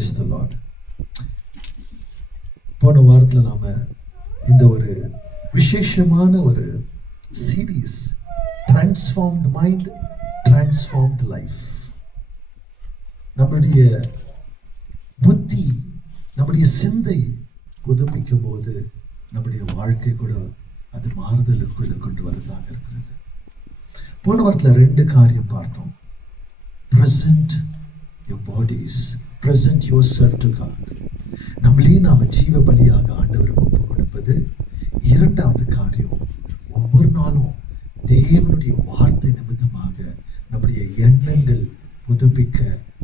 Praise the Lord. போன வாரத்தில் நாம இந்த ஒரு விசேஷமான ஒரு series transformed mind transformed life, நம்முடைய புத்தி நம்முடைய சிந்தை புதுப்பிக்கும் போது நம்முடைய வாழ்க்கை கூட அது மாறுதலுக்குள்ள கொண்டு வரதாக இருக்கிறது. போன வாரத்தில் 2 காரியம் பார்த்தோம். Present your bodies, present yourself to God. நம்மளே நாம ஜீவ பலியாக ஆண்டவருக்கு ஒப்பு கொடுப்பது. 2வது காரியம், ஒவ்வொரு நாளும் தேவனுடைய வார்த்தை நிமித்தமாக நம்முடைய எண்ணங்கள் புதுப்பிக்க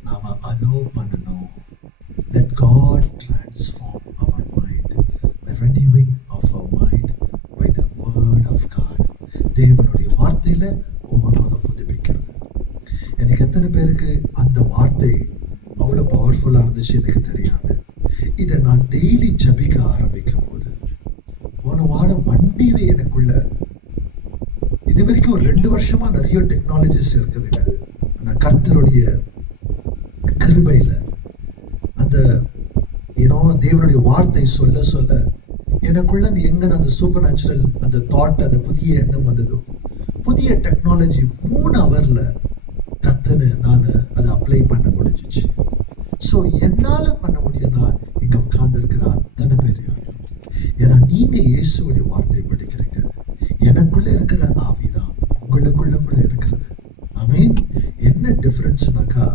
நாம அலோ பண்ணணும். Let God transform our mind by renewing of our mind by the word of God. தேவனுடைய வார்த்தையில ஒவ்வொரு நாளும் புதுப்பிக்கிறது. எனக்கு எத்தனை பேருக்கு அந்த வார்த்தை அவ்வளோ பவர்ஃபுல்லாக இருந்துச்சு எனக்கு தெரியாது. இதை நான் டெய்லி ஜபிக்க ஆரம்பிக்கும் போது போன வாரம் மண்டிவே எனக்குள்ள இது வரைக்கும் ஒரு 2 வருஷமா நிறைய டெக்னாலஜிஸ் இருக்குதுங்க. ஆனால் கர்த்தருடைய கிருபையில் அந்த தேவனுடைய வார்த்தை சொல்ல சொல்ல எனக்குள்ள எங்க அந்த சூப்பர் நேச்சுரல் அந்த தாட், அந்த புதிய எண்ணம் வந்ததோ, புதிய டெக்னாலஜி 3 ஹவர்ல கத்துன்னு நான் அதை அப்ளை பண்ண முடிஞ்சிச்சு. ஸோ என்னால் பண்ண முடியும்னா இங்கே உட்கார்ந்து இருக்கிற அத்தனை பேர் ஏன்னா நீங்க இயேசுடைய வார்த்தை படிக்கிறீங்க. எனக்குள்ள இருக்கிற ஆவிதான் உங்களுக்குள்ள கூட இருக்கிறது. ஆமீன். என்ன டிஃபரன்ஸ்னாக்கா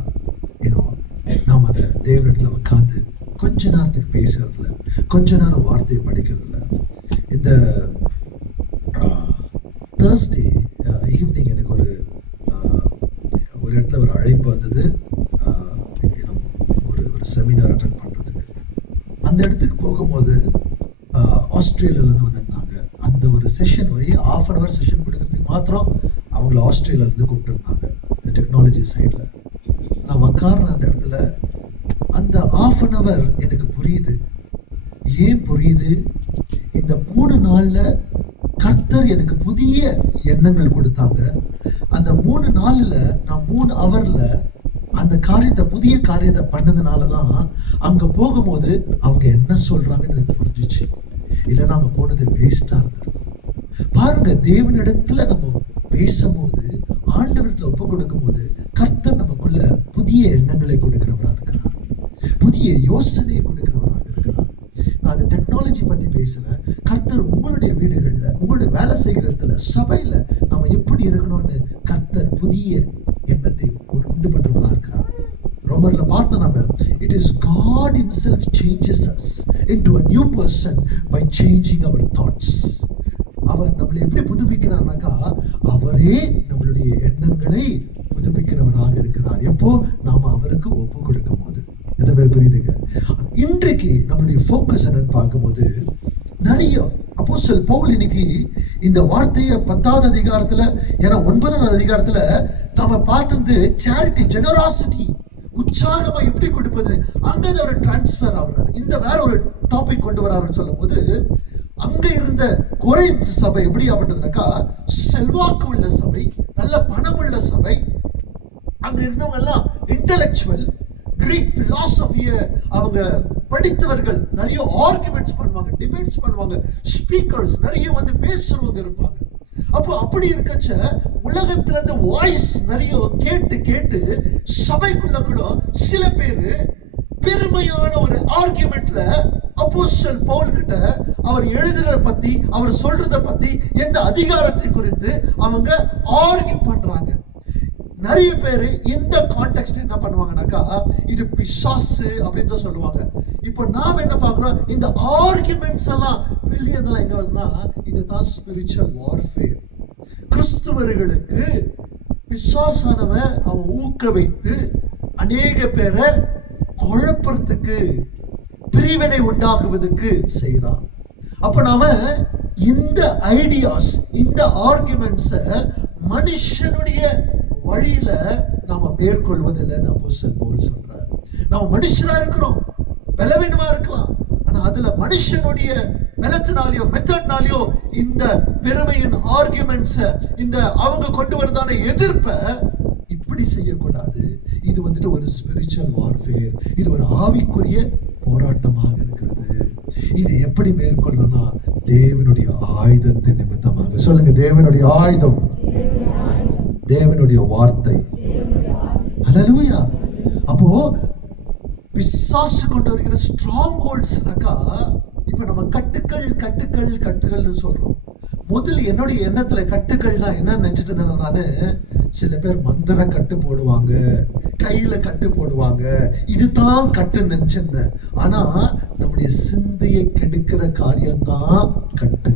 நாம் அதை தேவனிடத்துல உட்காந்து கொஞ்ச நேரத்துக்கு பேசுறதுல, கொஞ்ச நேரம் வார்த்தையை படிக்கிறதுல. இந்த தேர்ஸ்டே ஈவினிங் எனக்கு ஒரு இடத்துல ஒரு அழைப்பு வந்தது, ஒரு செமினார் அட்டென்ட் பண்ணுறதுக்கு. அந்த இடத்துக்கு போகும்போது ஆஸ்திரேலியாவிலேருந்து வந்திருந்தாங்க. அந்த ஒரு செஷன் வரையே ½ ஹவர் செஷன் கொடுக்கறதுக்கு மாத்திரம் அவங்கள ஆஸ்திரேலியாவிலேருந்து கூப்பிட்டுருந்தாங்க. இந்த டெக்னாலஜி சைடில் நான் உட்கார்ன அந்த இடத்துல அந்த ½ ஹவர் எனக்கு புரியுது. ஏன் புரியுது? இந்த 3 நாளில் கர்த்தர் எனக்கு புதிய எண்ணங்கள் கொடுத்தாங்க. அந்த 3 நாளில் நான் 3 ஹவரில் அந்த காரியத்தை, புதிய காரியத்தை பண்ணதுனால தான் அங்கே போகும்போது அவங்க என்ன சொல்கிறாங்கன்னு எனக்கு புரிஞ்சிச்சு. இல்லைன்னா அங்கே போனது வேஸ்டாக இருந்திருக்கும். பாருங்க, தேவனிடத்துல நம்ம பேசும்போது, ஆண்டவரத்தில் ஒப்பு கொடுக்கும் போது கர்த்தர் நமக்குள்ள புதிய எண்ணங்களை கொடுக்கிறவராக இருக்கிறார், புதிய யோசனையை கொடுக்கிறவராக இருக்கிறார். நான் அந்த டெக்னாலஜி பற்றி பேசுகிறேன். கர்த்தர் உங்களுடைய வீடுகளில், உங்களுடைய வேலை செய்கிற இடத்துல, சபையில் நம்ம எப்படி இருக்கணும்னு கர்த்தர் புதிய எண்ணத்தை உண்டு பண்றவராக இருக்கிறார். ரோமர்ல பார்த்த நம்ம, it is God himself changes us into a new person by changing our thoughts. அவர் நம்மளை எப்படி புதுப்பிக்கிறார்னாக்கா, அவரே நம்மளுடைய எண்ணங்களை புதுப்பிக்கிறவராக இருக்கிறார். எப்போ நாம அவருக்கு ஒப்பு கொடுக்கும் போது. எத்தனை பேர் புரியுதுங்க? இன்றைக்கு நம்மளுடைய ஃபோக்கஸ் என்னன்னு பார்க்கும்போது, நிறைய அப்போஸ்தலன் பவுல் இன்னைக்கு இந்த வார்த்தையை 10வது அதிகாரத்துல, ஏன்னா 9வது அதிகாரத்துல நாம பார்த்தது சேரிட்டி, ஜெனராசிட்டி, உற்சாகமா எப்படி கொடுப்பது, அங்க ஒரு டிரான்ஸ்பர் ஆகுறாரு. இந்த வேற ஒரு டாபிக் கொண்டு வராருன்னு சொல்லும் போது, அங்க இருந்த கொரிந்த் சபை எப்படி ஆகப்பட்டதுனாக்கா, செல்வாக்கு உள்ள சபை, நல்ல பணம் உள்ள சபை. அங்க இருந்தவங்க எல்லாம் இன்டெலெக்சுவல், கிரீக் பிலாசபியை அவங்க படித்தவர்கள். நிறைய ஆர்குமெண்ட்ஸ் பண்ணுவாங்க, டிபேட்ஸ் பண்ணுவாங்க, ஸ்பீக்கர்ஸ் நிறைய வந்து பேசுறவங்க இருப்பாங்க. அப்போ அப்படி இருக்கச்ச உலகத்துல இருந்து வாய்ஸ் நிறைய கேட்டு கேட்டு சபைக்குள்ள சில பேரு பெருமையான ஒரு ஆர்குமெண்ட்ல அப்போஸ்தலன் பவுல் கிட்ட அவர் எழுதுறத பத்தி, அவர் சொல்றத பத்தி, எந்த அதிகாரத்தை குறித்து அவங்க ஆர்கியூ பண்றாங்க. நிறைய பேர் இந்த கான்டெக்ஸ்ட் என்ன பண்ணுவாங்கனாக்கா, இது பிசாசு அப்படின்னு தான் சொல்லுவாங்க. இப்போ நாம என்ன பார்க்கிறோம், இந்த ஆர்குமெண்ட்ஸ் எல்லாம் வெளியே எங்க வருதுன்னா, இதுதான் ஸ்பிரிச்சுவல் வார்ஃபேர். கிறிஸ்துவர்களுக்கு பிசாசானவன் அவன் ஊக்க வைத்து அநேக பேரை குழப்பறதுக்கு, பிரிவினை உண்டாக்குவதற்கு செய்யறான். அப்ப நாம இந்த ஐடியாஸ், இந்த ஆர்குமெண்ட்ஸை மனுஷனுடைய வழியில நாம மேற்கொள்வதில்லைன்னு அப்போஸ்தலன் பவுல் சொல்றாரு. நாம மனுஷனா இருக்கிறோம், பலவீனமா இருக்கலாம், ஆனா அதுல மனுஷனுடைய மெத்தட்னாலியோ இந்த பெருமையின் ஆர்குமெண்ட்ஸ், இந்த அவங்க கொண்டு வரதான எதிர்ப்பை இப்படி அப்படி செய்யக்கூடாது. இது ஒரு ஸ்பிரிச்சுவல் வார்ஃபேர், இது ஒரு ஆவிக்குரிய போராட்டமாக இருக்கிறது. இது எப்படி மேற்கொள்ளணும்னா தேவனுடைய ஆயுதத்தின் நிமித்தமாக. சொல்லுங்க, தேவனுடைய ஆயுதம், தேவனுடைய வார்த்தை. ஹல்லேலூயா. அப்போ பிசாசு கொண்டு வருகிற ஸ்ட்ராங் ஹோல்ட்ஸ்னாக்கா, இப்ப நம்ம கட்டுக்கள்னு சொல்றோம். முதல் என்னுடைய எண்ணத்துல கட்டுக்கள்னா என்ன நினைச்சிட்டு இருந்தேன் நானு, சில பேர் மந்திர கட்டு போடுவாங்க, கையில கட்டு போடுவாங்க, இதுதான் கட்டுன்னு நினைச்சிருந்தேன். ஆனா நம்முடைய சிந்தையை கெடுக்கிற காரியம்தான் கட்டு.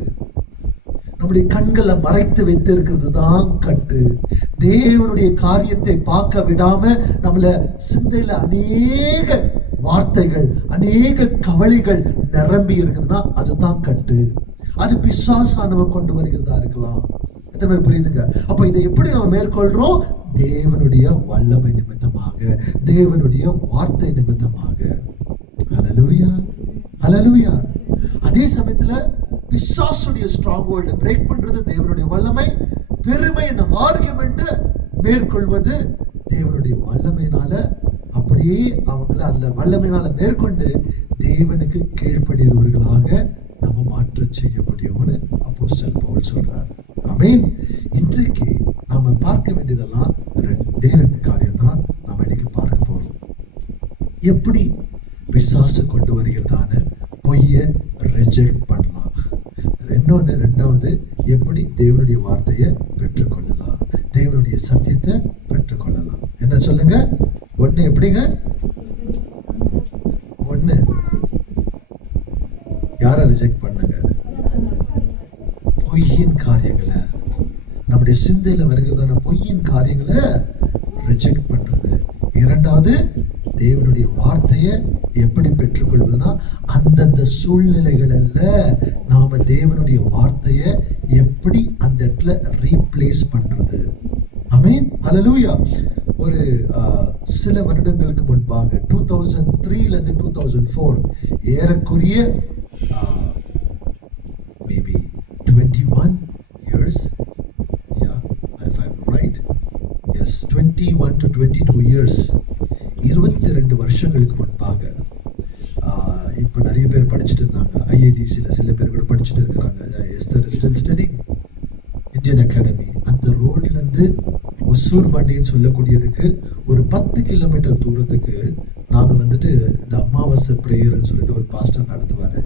நம்முடைய கண்களை மறைத்து வைத்து இருக்கிறது தான் கட்டு. தேவனுடைய காரியத்தை பார்க்க விடாம நம்மள சிந்தையில அநேக வார்த்தைகள், அநேக கவலைகள் நிரம்பி இருக்குதுன்னா அதுதான் கட்டு. அது பிசாசானவன் கொண்டு வருகிறதா இருக்கலாம். எத்தனை பேர் புரியுதுங்க? அப்ப இதை எப்படி நம்ம மேற்கொள்றோம்? தேவனுடைய வல்லமை நிமித்தமாக, தேவனுடைய வார்த்தை நிமித்தமாக. ஹல்லேலூயா, ஹல்லேலூயா. அதே சமயத்துல பிசாசுடைய ஸ்ட்ராங் ஹோல்ட் பிரேக் பண்றது தேவனுடைய வல்லமை. பெருமை என்ற ஆர்கியுமெண்ட் மேற்கொள்வது தேவனுடைய வல்லமையினால. அப்படியே அவங்கள அதுல வல்லமையினால மேற்கொண்டு தேவனுக்கு கீழ்ப்படுகிறவர்களாக நம்ம மாற்ற செய்ய முடியும்னு அப்போஸ்தலன் பவுல் சொல்றார். ஆமென். இன்றைக்கு நாம பார்க்க வேண்டியதெல்லாம் ரெண்டு காரியம் தான் நாம இன்னைக்கு பார்க்க போறோம். எப்படி பிசாசு கொண்டு வருகிறதான பொய்யை ரிஜெக்ட் பண்ணலாம். ரெண்டாவது எப்படி தேவனுடைய வார்த்தையை பெற்றுக்கொள்ளலாம், தேவனுடைய சத்தியத்தை பெற்றுக்கொள்ளலாம். என்ன சொல்லுங்க? ஒண்ணு எப்படிங்க? ஒண்ணு, யாரை ரிஜெக்ட் பண்ணுங்க? பொய்யின் காரியங்களை, நம்முடைய சிந்தையில வருகிறதான பொய்யின் காரியங்களை ரிஜெக்ட் பண்றது. இரண்டாவது, தேவனுடைய வார்த்தையை எப்படி பெற்றுக்கொள்வதுன்னா அந்தந்த சூழ்நிலைகள்ல நாம தேவனுடைய வார்த்தையை எப்படி அந்த இடத்துல ரீப்ளேஸ் பண்றது. ஆமென், ஹல்லேலூயா. ஒரு சில வருடங்களுக்கு முன்பாக 2003 இருந்து 2004 ஏறக்குறைய maybe 21 years, yeah, if I'm right, yes, 21 to 22 years, 22 வருஷங்களுக்கு முன்பாக, இப்போ நிறைய பேர் படிச்சுட்டு இருந்தாங்க ஐஐடிசியில், சில பேர் கூட படிச்சுட்டு இருக்கிறாங்க. Esther still study Indian academy. அந்த ரோட்லேருந்து ஒசூர் பண்டின்னு சொல்லக்கூடியதுக்கு ஒரு 10 கிலோமீட்டர் தூரத்துக்கு நாங்கள் இந்த அமாவாசை ப்ரேயர்னு சொல்லிட்டு ஒரு பாஸ்டர் நடத்துவார்.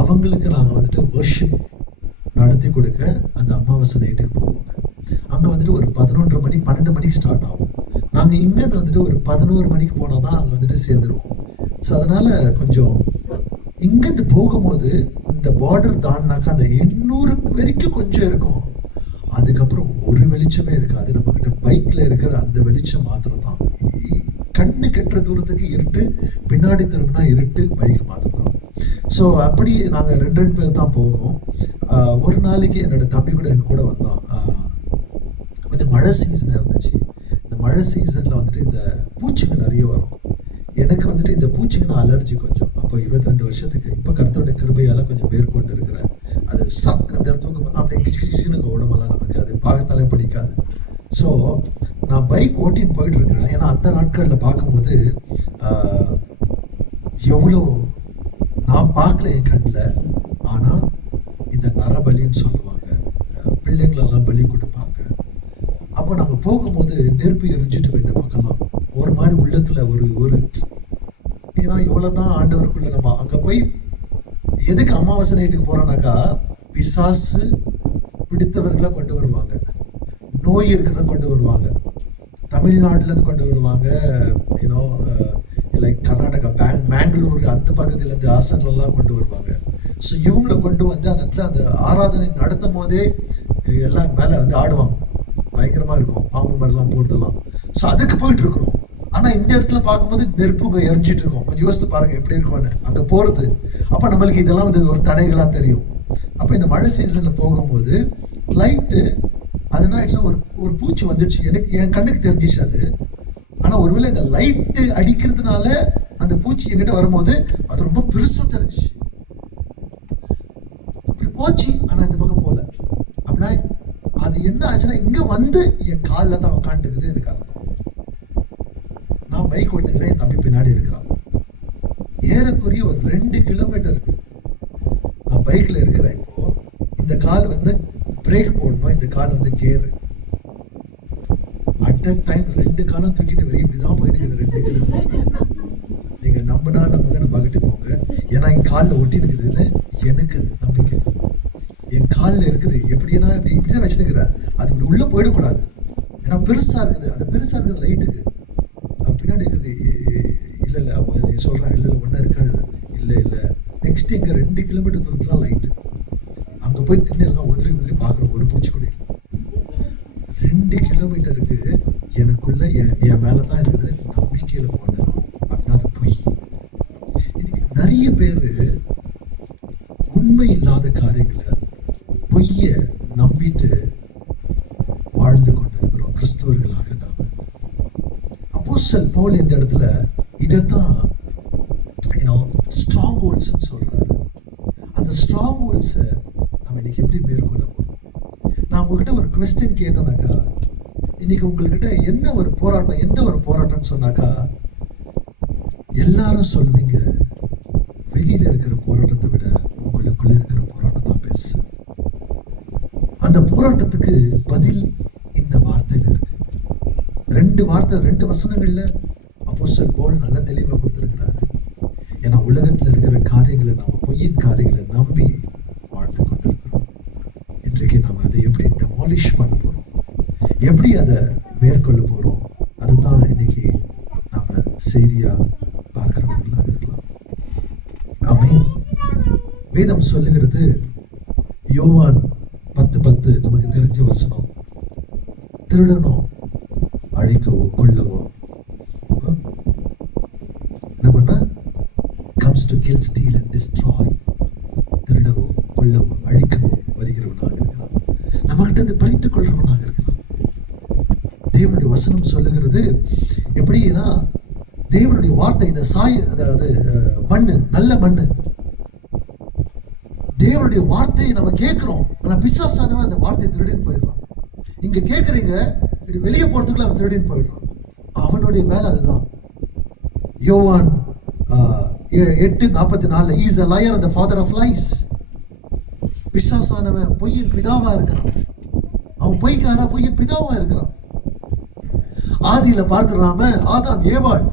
அவங்களுக்கு நாங்கள் வர்ஷிப் நடத்தி கொடுக்க அந்த அமாவாசை நைட்டுக்கு போவோங்க. அங்கே ஒரு 11:30 மணி 12 மணிக்கு ஸ்டார்ட் ஆகும். நாங்கள் இங்கேருந்து ஒரு 11 மணிக்கு போனால் தான் அங்கே சேர்ந்துருவோம். ஸோ அதனால் கொஞ்சம் இங்கேருந்து போகும்போது இந்த பார்டர் தாண்டினாக்கா அந்த 800 வரைக்கும் கொஞ்சம் இருக்கும். அதுக்கப்புறம் ஒரு வெளிச்சமே இருக்காது. நம்மக்கிட்ட பைக்கில் இருக்கிற அந்த வெளிச்சம் மாத்திரம் தான். கண்ணு கெட்டுற தூரத்துக்கு இருட்டு, பின்னாடி திரும்பினா இருட்டு, பைக் மாத்திரம் தான். ஸோ அப்படி நாங்கள் 2 பேர் தான் போவோம். ஒரு நாளைக்கு என்னோட தம்பி கூட எங்க கூட வந்தான். கொஞ்சம் மழை சீசன் இருந்துச்சு. இந்த மழை சீசனில் இந்த பூச்சிங்க நிறைய வரும். எனக்கு இந்த பூச்சிங்கன்னா அலர்ஜி கொஞ்சம். அப்போ 22 வருஷத்துக்கு இப்போ கர்த்தருடைய கிருபையால் கொஞ்சம் மேற்கொண்டு இருக்கிறேன். அது சக்கு தூக்கம் அப்படியே கிச்சினுக்கு உடம்பெல்லாம் நமக்கு அது பார்க்கத்தாலே பிடிக்காது. ஸோ நான் பைக் ஓட்டின்னு போயிட்டு இருக்கிறேன். ஏன்னா அந்த நாட்களில் பார்க்கும்போது எவ்வளோ நான் பார்க்கல என் கண்ணில். ஆனால் இந்த நரபலின்னு சொல்லுவாங்க, பிள்ளைங்களெல்லாம் பலி கொடுப்பாங்க. அப்போ நாங்கள் போகும்போது நெருப்பு எரிஞ்சிட்டு இந்த பக்கம்லாம் ஒரு மாதிரி உள்ளத்தில் ஒரு ஏன்னா இவ்வளோ தான் ஆண்டவருக்குள்ள நம்ம அங்கே போய் எதுக்கு அமாவாசை நைட்டுக்கு போகிறோன்னாக்கா, பிசாசு பிடித்தவர்களை கொண்டு வருவாங்க, நோய் இருக்கிறத கொண்டு வருவாங்க, தமிழ்நாட்டிலேருந்து கொண்டு வருவாங்க, யூனோ லைக் கர்நாடகா மேங்களூர் அந்த பக்கத்துலேருந்து ஆசன்லாம் கொண்டு வருவாங்க. ஸோ இவங்களை கொண்டு அந்த இடத்துல அந்த ஆராதனை நடத்தும் போதே எல்லாம் மேலே ஆடுவாங்க. பயங்கரமாக இருக்கும், பாம்பு மாதிரிலாம் போகிறதெல்லாம். ஸோ அதுக்கு போயிட்டு இருக்கிறோம். ஆனால் இந்த இடத்துல பார்க்கும்போது நெருப்புங்க எரிஞ்சிட்டு இருக்கோம். கொஞ்சம் யோசித்து பாருங்கள் எப்படி இருக்கும்னு அங்கே போகிறது. அப்போ நம்மளுக்கு இதெல்லாம் ஒரு தடைகளாக தெரியும். அப்போ இந்த மழை சீசனில் போகும்போது லைட்டு அதுனா ஒரு பூச்சி வந்துடுச்சு. எனக்கு என் கண்ணுக்கு தெரிஞ்சிச்சு அது. ஆனால் ஒருவேளை இந்த லைட்டு அடிக்கிறதுனால அந்த பூச்சி என்கிட்ட வரும்போது அது ரொம்ப பெருசாக தெரிஞ்சிச்சு. இப்படி போச்சு, ஆனால் இந்த பக்கம் போகல. அப்படின்னா அது என்ன ஆச்சுன்னா இங்கே என் காலில் தான் உக்காந்துக்குது எனக்கு அர்த்தம். நான் பைக் ஓட்டுக்கிறேன், என் தம்பி பின்னாடி இருக்கிறான். ஏறக்குறைய ஒரு 2 கிலோமீட்டருக்கு நான் பைக்ல இருக்கிறேன். இப்போ இந்த கால் வந்து பிரேக் போடணும், இந்த கால் வந்து கேரு. அட் அ டைம் 2 காலம் தூக்கிட்டு வெளியே இப்படிதான் போயிட்டு இருக்கிற 2 கிலோமீட்டர். நீங்க நம்பினா நம்புங்க, நம்பிட்டு போங்க. ஏன்னா என் காலில் ஒட்டி இருக்குதுன்னு எனக்கு அது நம்பிக்கை. என் காலில் இருக்குது எப்படின்னா இப்படிதான் வச்சுருக்கிறேன். அது இப்படி உள்ள போயிடக்கூடாது. ஏன்னா பெருசா இருக்குது, அது பெருசா இருக்குது லைட்டுக்கு. பின்னாடி இருக்குது இல்லை இல்லை அவங்க சொல்றான், இல்லை இல்லை ஒன்றும் இருக்காது, இல்லை இல்லை. நெக்ஸ்ட் இங்கே 2 கிலோமீட்டர் தூரத்துல தான் லைட்டு. அங்கே போய் நின்று எல்லாம் உதிரி பார்க்குறோம், ஒரு பூச்சி கூட 2 கிலோமீட்டருக்கு எனக்குள்ள என் மேலே தான் இருக்குதுன்னு நம்பிக்கையில் போனேன். அப்படின்னா அது பொய். இன்னைக்கு நிறைய பேர் உண்மை இல்லாத காரியங்களை பொய்ய நம்பிட்டு வாழ்ந்து கொண்டிருக்கிறோம் கிறிஸ்தவர்களாக நாம. அப்போஸ்தலன் பவுல் இந்த இடத்துல இதைத்தான் ஸ்ட்ராங் ஹோல்ட்ஸ் சொல்றாரு. அந்த ஸ்ட்ராங் ஹோல்ட்ஸை நம்ம இன்னைக்கு எப்படி மேற்கொள்ள போறோம்? நான் உங்ககிட்ட ஒரு குவெஸ்டின் கேட்டேனாக்கா, இன்னைக்கு உங்ககிட்ட என்ன ஒரு போராட்டம், எந்த ஒரு போராட்டம்னு சொன்னாக்கா எல்லாரும் சொல்வீங்க வெளியில இருக்கிற போராட்டத்தை விட உங்களுக்குள்ள இருக்கிற போராட்டம் தான் பெருசு. அந்த போராட்டத்துக்கு பதில் இந்த வார்த்தையில இருக்கு. 2 வார்த்தை, 2 வசனங்கள்ல அப்போஸ்தலன் பவுல் நல்லா தெளிவா கொடுத்திருக்கிறாரு. ஏன்னா உலகத்துல இருக்கிற காரியங்களை நாம பொய்யின் காரியங்களை நம்பி வாழ்ந்து கொண்டிருக்கிறோம். இன்றைக்கு நாம அதை எப்படி டெமாலிஷ் பண்ண போறோம், எப்படி அதை மேற்கொள்ள போறோம், அதுதான் இன்னைக்கு நாம செய்தியா பார்க்கிறவர்களாக இருக்கலாம். ஆமென். வேதம் சொல்லுகிறது, யோவான் 10:10 நமக்கு தெரிஞ்ச வசனம், திருடனோ அழிக்கவோ கொல்லவோ என்ன பண்ண comes to kill, steal and destroy. திருடவோ கொல்லவோ அழிக்கவோ வருகிறவனாக இருக்கிறான். நம்மகிட்ட இருந்து பறித்துக் கொள்றவனாக இருக்கிறான். தேவனுடைய வசனம் சொல்லுகிறது எப்படின்னா, தேவனுடைய வார்த்தை இந்த அதாவது மண்ணு, நல்ல மண்ணு, தேவனுடைய வார்த்தையை நம்ம கேட்கிறோம். ஆனா பிசாசானவன் அந்த வார்த்தையை திருடின்னு போயிடுறான். இங்க கேட்கறீங்க, வெளியே போறதுக்குள்ள அவன் திருடின்னு போயிடுறான். அவனுடைய வேலை அதுதான். யோவான் 8:44 he is a liar and the father of lies. பிசாசானவன் பொய்யின் பிதாவா இருக்கிறான். அவன் பொய்க்காரா, பொய்யின் பிதாவா இருக்கிறான். ஆதியில பார்க்கிறாம ஆதாம் ஏவாள்,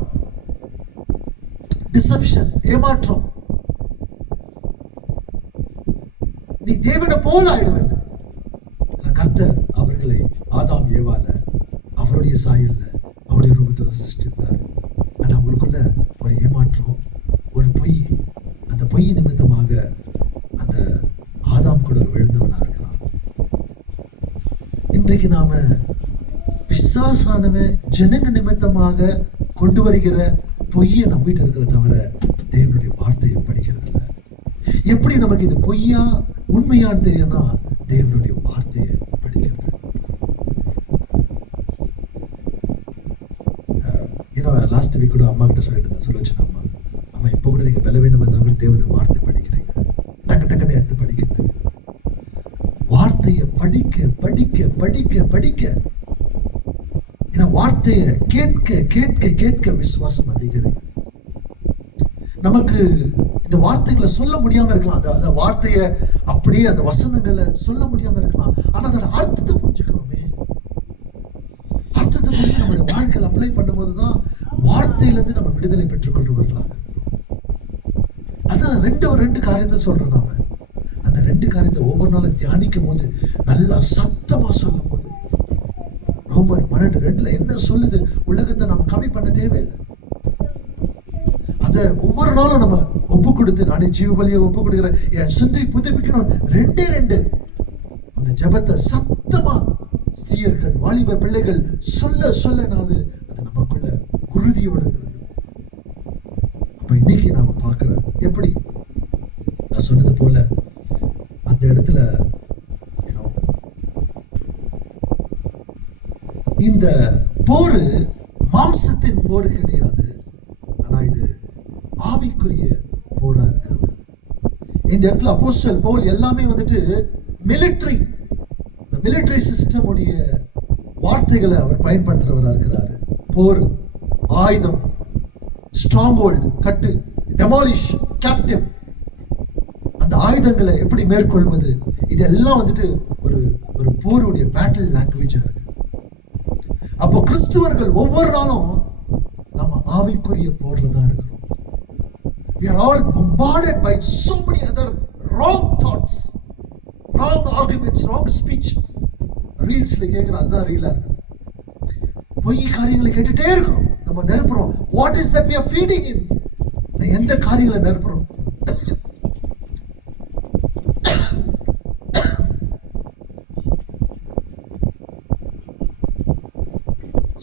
டிசெப்ஷன், ஏமாற்றம். நீ தேவனை போல ஆயிடுவேன். கர்த்தர் அவர்களை ஆதாம் ஏவால அவருடைய சாயல்ல அவருடைய ரூபத்தை சிருஷ்டித்தார். ஆனா அவங்களுக்குள்ள ஒரு ஏமாற்றம், ஒரு பொய். அந்த பொய் நிமித்தமாக அந்த ஆதாம் கூட விழுந்தவனா இருக்கிறான். இன்றைக்கு நாம பிசாசானவன் ஜனங்க நிமித்தமாக கொண்டு வருகிற பொய்யை நம்பிட்டு இருக்கிற தவிர தேவனுடைய வார்த்தையை படிக்கிறது இல்லை. எப்படி நமக்கு இது பொய்யா உண்மையான்னு தெரியும்னா தேவனுடைய வார்த்தையை படிக்கிறது. லாஸ்ட் வீக் கூட அம்மா கிட்ட சொல்லிட்டு இருந்தேன், சொல்ல வச்சுனா அம்மா இப்போ கூட நீங்க பலவீனமா இருந்தாலும் தேவனுடைய வார்த்தை படிக்கிறீங்க, டக்கு டக்குன்னு எடுத்து படிக்கிறதுக்கு. வார்த்தையை படிக்க படிக்க படிக்க படிக்க, ஏன்னா வார்த்தையை கேட்க கேட்க கேட்க விசுவாசம் அதிகரிக்கும். நமக்கு இந்த வார்த்தைகளை சொல்ல முடியாம இருக்கலாம், அந்த வார்த்தையை அப்படியே அந்த வசனங்களை சொல்ல முடியாம இருக்கலாம். ஆனா அதோட அர்த்தத்தை புரிஞ்சுக்கோமே. அர்த்தத்தை புரிஞ்சு நம்மளுடைய வாழ்க்கையில் அப்ளை பண்ணும்போதுதான் வார்த்தையிலிருந்து நம்ம விடுதலை பெற்றுக் கொள்றவர்களாக. அதான் ரெண்டு காரியத்தை சொல்றோம் நாம. அந்த 2 காரியத்தை ஒவ்வொரு நாளும் தியானிக்கும் போது நல்லா சத்தமா சொல்லும் போது, ரோமர் 12:2 என்ன சொல்லுது, உலகத்தை நம்ம கம்மி பண்ண தேவையில்லை. அதை ஒவ்வொரு நாளும் நம்ம ஒப்பு கொடுத்து, நானே ஜீவ பலியை ஒப்பு கொடுக்கிறேன், என் சிந்தை புதுப்பிக்கணும். 2 அந்த ஜெபத்தை சத்தமா ஸ்திரீயர்கள், வாலிபர், பிள்ளைகள் சொல்ல சொல்ல அது நமக்குள்ள உறுதியோடு இருக்கு. அப்ப இன்னைக்கு நாம பார்க்கிற எப்படி நான் சொன்னது போல அந்த இடத்துல இந்த போரு மாம்சத்தின் போரு கிடையாது, ஆனா இது ஆவிக்குரிய போரா இருக்கிறது. இந்த இடத்துல அப்போஸ்தலன் பவுல் எல்லாமே மிலிட்டரி, இந்த மிலிட்டரி சிஸ்டம் உடைய வார்த்தைகளை அவர் பயன்படுத்துறவரா இருக்கிறாரு. போர், ஆயுதம், ஸ்ட்ராங்ஹோல்டு, கட்டு, டெமாலிஷ், கேப்டிவ், அந்த ஆயுதங்களை எப்படி மேற்கொள்வது, இதெல்லாம் வந்துட்டு ஒரு ஒரு போருடைய பேட்டில் லாங்குவேஜா இருக்கு. அப்போ கிறிஸ்துவர்கள் ஒவ்வொரு நாளும் நம்ம ஆவிக்குரிய போர்ல தான் இருக்கிறோம். We are all bombarded by so many other wrong thoughts, wrong arguments, wrong speech. ரீல்ஸ்ல கேட்கிற அதுதான் ரீலா இருக்குது. பொய் காரியங்களை கேட்டுட்டே இருக்கிறோம். நம்ம நெருப்புறோம். What is that we are feeding in? எந்த காரியங்களை நெருப்புறோம்?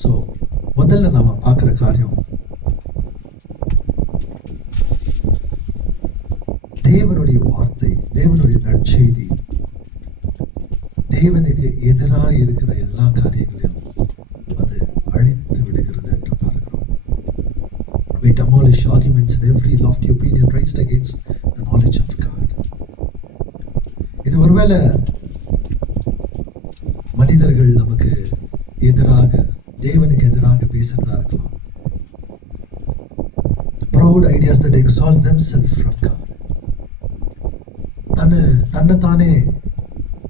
ஸோ முதல்ல நாம பார்க்குற காரியம், தேவனுடைய வார்த்தை, தேவனுடைய நற்செய்தி தேவனுக்கு எதிராக இருக்கிற எல்லா காரியங்களையும் அது அழித்து விடுகிறது என்று பார்க்கிறோம். We demolish arguments and every lofty opinion raised against the knowledge of God. இது ஒருவேளை மனிதர்கள் நமக்கு எதிராக, தேவனுக்கு எதிராக பேசுறதா இருக்கலாம். Proud ideas that exalt themselves from God. தன்னைத்தானே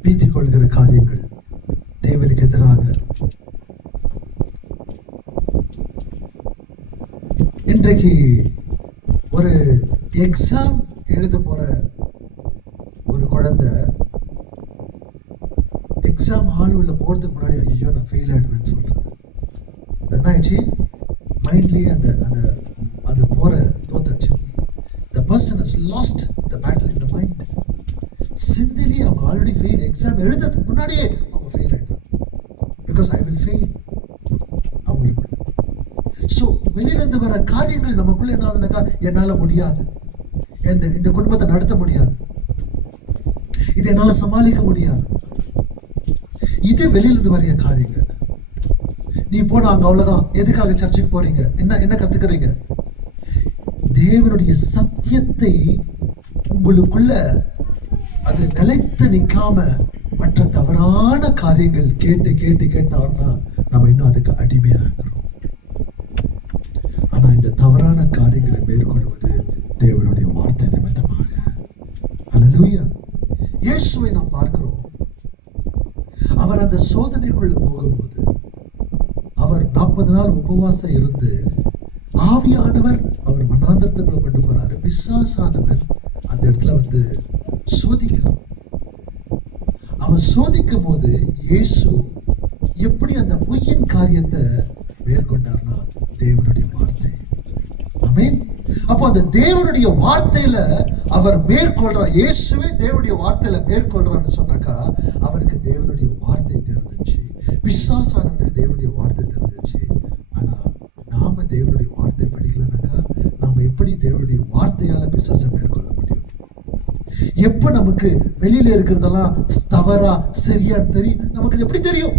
பீத்திக் கொள்கிற காரியங்கள் தேவனுக்கு எதிராக. இன்றைக்கு ஒரு எக்ஸாம் எழுத போற ஒரு குழந்தை எக்ஸாம் ஹால் உள்ள போறதுக்கு முன்னாடி ஐயோ நான் ஃபெயில் ஆயிடுவேன்னு சொல்றது என்ன ஆயிடுச்சு, மைண்ட்லயே அந்த அந்த அந்த போற தோத்தாச்சு. The person has lost the battle in the mind. சிந்திலேயே அவங்க ஆல்ரெடி ஃபெயில், எக்ஸாம் எழுதுறதுக்கு முன்னாடியே அவங்க ஃபெயில் ஆயிட்டாங்க. பிகாஸ் ஐ வில் ஃபெயில் அவங்களுக்குள்ள. ஸோ வெளியிலிருந்து வர காரியங்கள் நமக்குள்ள என்ன ஆகுதுனாக்கா, என்னால முடியாது, இந்த குடும்பத்தை நடத்த முடியாது, இதை என்னால சமாளிக்க முடியாது, இது வெளியிலிருந்து வரைய காரியங்கள். நீ போனா அங்க அவ்வளவுதான், எதுக்காக சர்ச்சுக்கு போறீங்க, என்ன கத்துக்கிறீங்க? தேவனுடைய சத்தியத்தை உங்களுக்குள்ள அது நிலைத்து நிற்காம மற்ற தவறான காரியங்கள் கேட்டு கேட்டு கேட்டாருன்னா நம்ம இன்னும் அதுக்கு அடிமையாகிறோம். ஆனா இந்த தவறான காரியங்களை மேற்கொள்வது தேவனுடைய வார்த்தை நிமித்தமாக. ஹல்லேலூயா. இயேசுவை நாம் பார்க்கிறோம். அவர் அந்த சோதனைக்குள்ள போகும்போது அவர் 40 நாள் உபவாசம் இருந்து ஆவியானவர் அவர் மனாந்தரத்துக்குள்ள கொண்டு போறாரு. பிசாசானவன் அந்த இடத்துல வந்து சோதிக்கிறான். அவன் சோதிக்கும் போது இயேசு எப்படி அந்த பொய்யின் காரியத்தை மேற்கொண்டார்னா தேவனுடைய வார்த்தை. ஆமென். அப்போ அந்த தேவனுடைய வார்த்தையில அவர் மேற்கொள்றார். இயேசுவே தேவனுடைய வார்த்தையில மேற்கொள்றான்னு சொன்னாக்கா அவருக்கு தேவனுடைய வார்த்தை தெரிஞ்சிச்சு, பிசாசானவனுக்கு தேவனுடைய வார்த்தை தெரிஞ்சிச்சு. ஆனா நாம தேவனுடைய வார்த்தை படிக்கலனாக்கா நாம எப்படி தேவனுடைய வார்த்தையால பிசாசை மேற்கொள்ள முடியும்? எப்ப நமக்கு வெளியில இருக்கிறதெல்லாம் தவறா சரியா தெரியும்? நமக்கு எப்படி தெரியும்?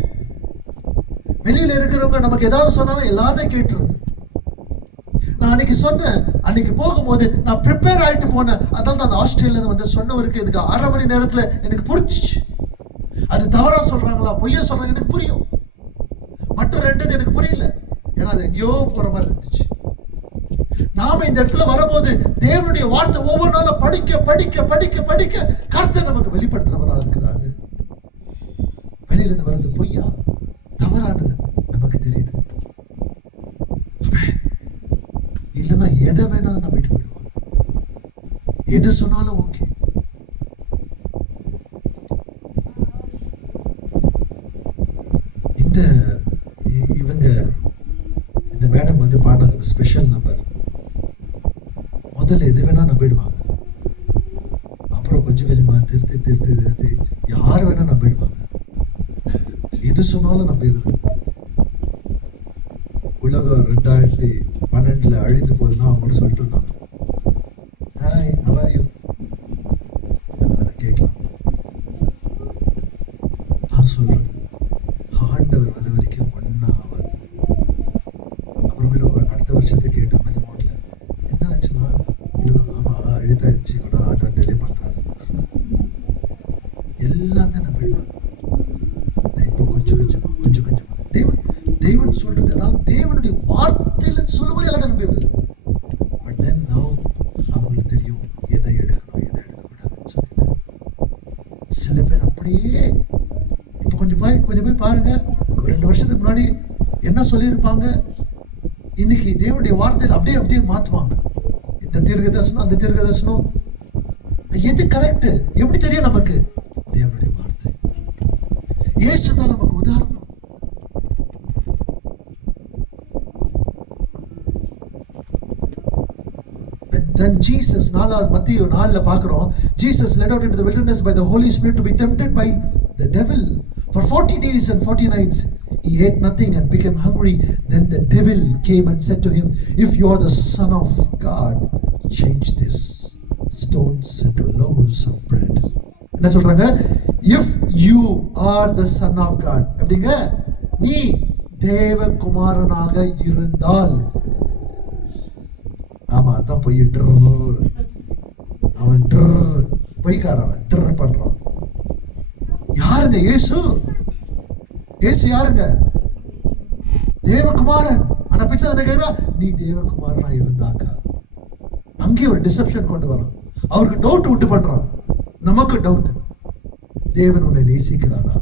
வெளியில இருக்கிறவங்க நமக்கு ஏதாவது சொன்னாலும் எல்லாத்தையும் கேட்டுறது. நான் அன்னைக்கு சொன்னேன், அன்னைக்கு போகும்போது நான் ப்ரிப்பேர் ஆயிட்டு போனேன். அதான் அந்த ஆஸ்திரேலியா வந்து சொன்னவருக்கு எனக்கு 1/2 மணி நேரத்துல எனக்கு புரிஞ்சிச்சு. அது தவறா சொல்றாங்களா பொய்யா சொல்றாங்க எனக்கு புரியும். மற்ற 2 எனக்கு புரியல, ஏன்னா அது எங்கேயோ போற மாதிரி இருந்துச்சு. நாம இந்த இடத்துல வரும்போது தேவனுடைய வார்த்தை ஒவ்வொரு நாளும் படிக்க படிக்க படிக்க படிக்க கர்த்தர் நமக்கு வெளிப்படுத்துறவரா இருக்கிறாரு. வெளியிலிருந்து வர்றது பொய்யா தவறானு நமக்கு தெரியுது. இல்லைன்னா எதை வேணாலும் நம்ம வீட்டு போயிடுவோம், எது சொன்னாலும் ஓகே. இந்த மேடம் வந்து பாடினாங்க ஸ்பெஷல் நம்பர். முதல்ல எது வேணா நம்பிடுவாங்க, அப்புறம் கொஞ்சம் கொஞ்சமா திருத்தி திருத்தி திருத்தி யார் வேணா நம்பிடுவாங்க, எது சொன்னாலும் நம்பிடுது. உலகம் 2012 அழிந்து போகுதுன்னா அவங்க சொல்லிட்டு இருந்தாங்க, ஹாய் how are you, அதனால கேட்கலாம். நான் சொல்றது ஆண்டவர் வர வரைக்கும் ஒன்னா ஆகாது. அப்புறமேல அடுத்த வருஷத்தை கேட்ட மெதுமோட்ல என்ன ஆச்சுமா, உலகம் ஆமா அழுதாச்சு, கொண்டாட ஆண்டவர் டிலே பண்றாரு, எல்லாத்தையும் நம்பிடுவாங்க. இப்போ கொஞ்சம் கொஞ்சமா தேவன் சொல்றது, அதாவது தேவனுடைய வார்த்தையில சில பேர் அப்படியே இப்ப கொஞ்சம் போய் பாருங்க. ஒரு 2 வருஷத்துக்கு முன்னாடி என்ன சொல்லியிருப்பாங்க, இன்னைக்கு தேவனுடைய வார்த்தையில் அப்படியே மாத்துவாங்க. இந்த தீர்க்க தரிசனம், அந்த தீர்க்க தரிசனம், எது கரெக்ட் எப்படி தெரியும் நமக்கு? தேவனுடைய வார்த்தை. இயேசு தான் நமக்கு உதாரணம். Then Jesus, மத்தேயு 4 பார்க்கிறோம், Jesus led out into the wilderness by the Holy Spirit to be tempted by the devil. For 40 days and 40 nights he ate nothing and became hungry. Then the devil came and said to him, if you are the Son of God, change this stones into loaves of bread. என்ன சொல்றாங்க? If you are the Son of God, அப்படிங்க, நீ தேவகுமாரனாக இருந்தால். ஆமா, அதான் போய் அவன் பொய்க்காரவன் பண்றான். யாருங்க? இயேசு யாருங்க? தேவகுமாரன். ஆனா பிச்சை என்ன கேக்குறா? நீ தேவகுமாரனா இருந்தாக்கா. அங்கே ஒரு டிசெப்ஷன் கொண்டு வரான். அவருக்கு டவுட் உண்டு பண்றான். நமக்கு டவுட், தேவன் உன்னை நேசிக்கிறாரா?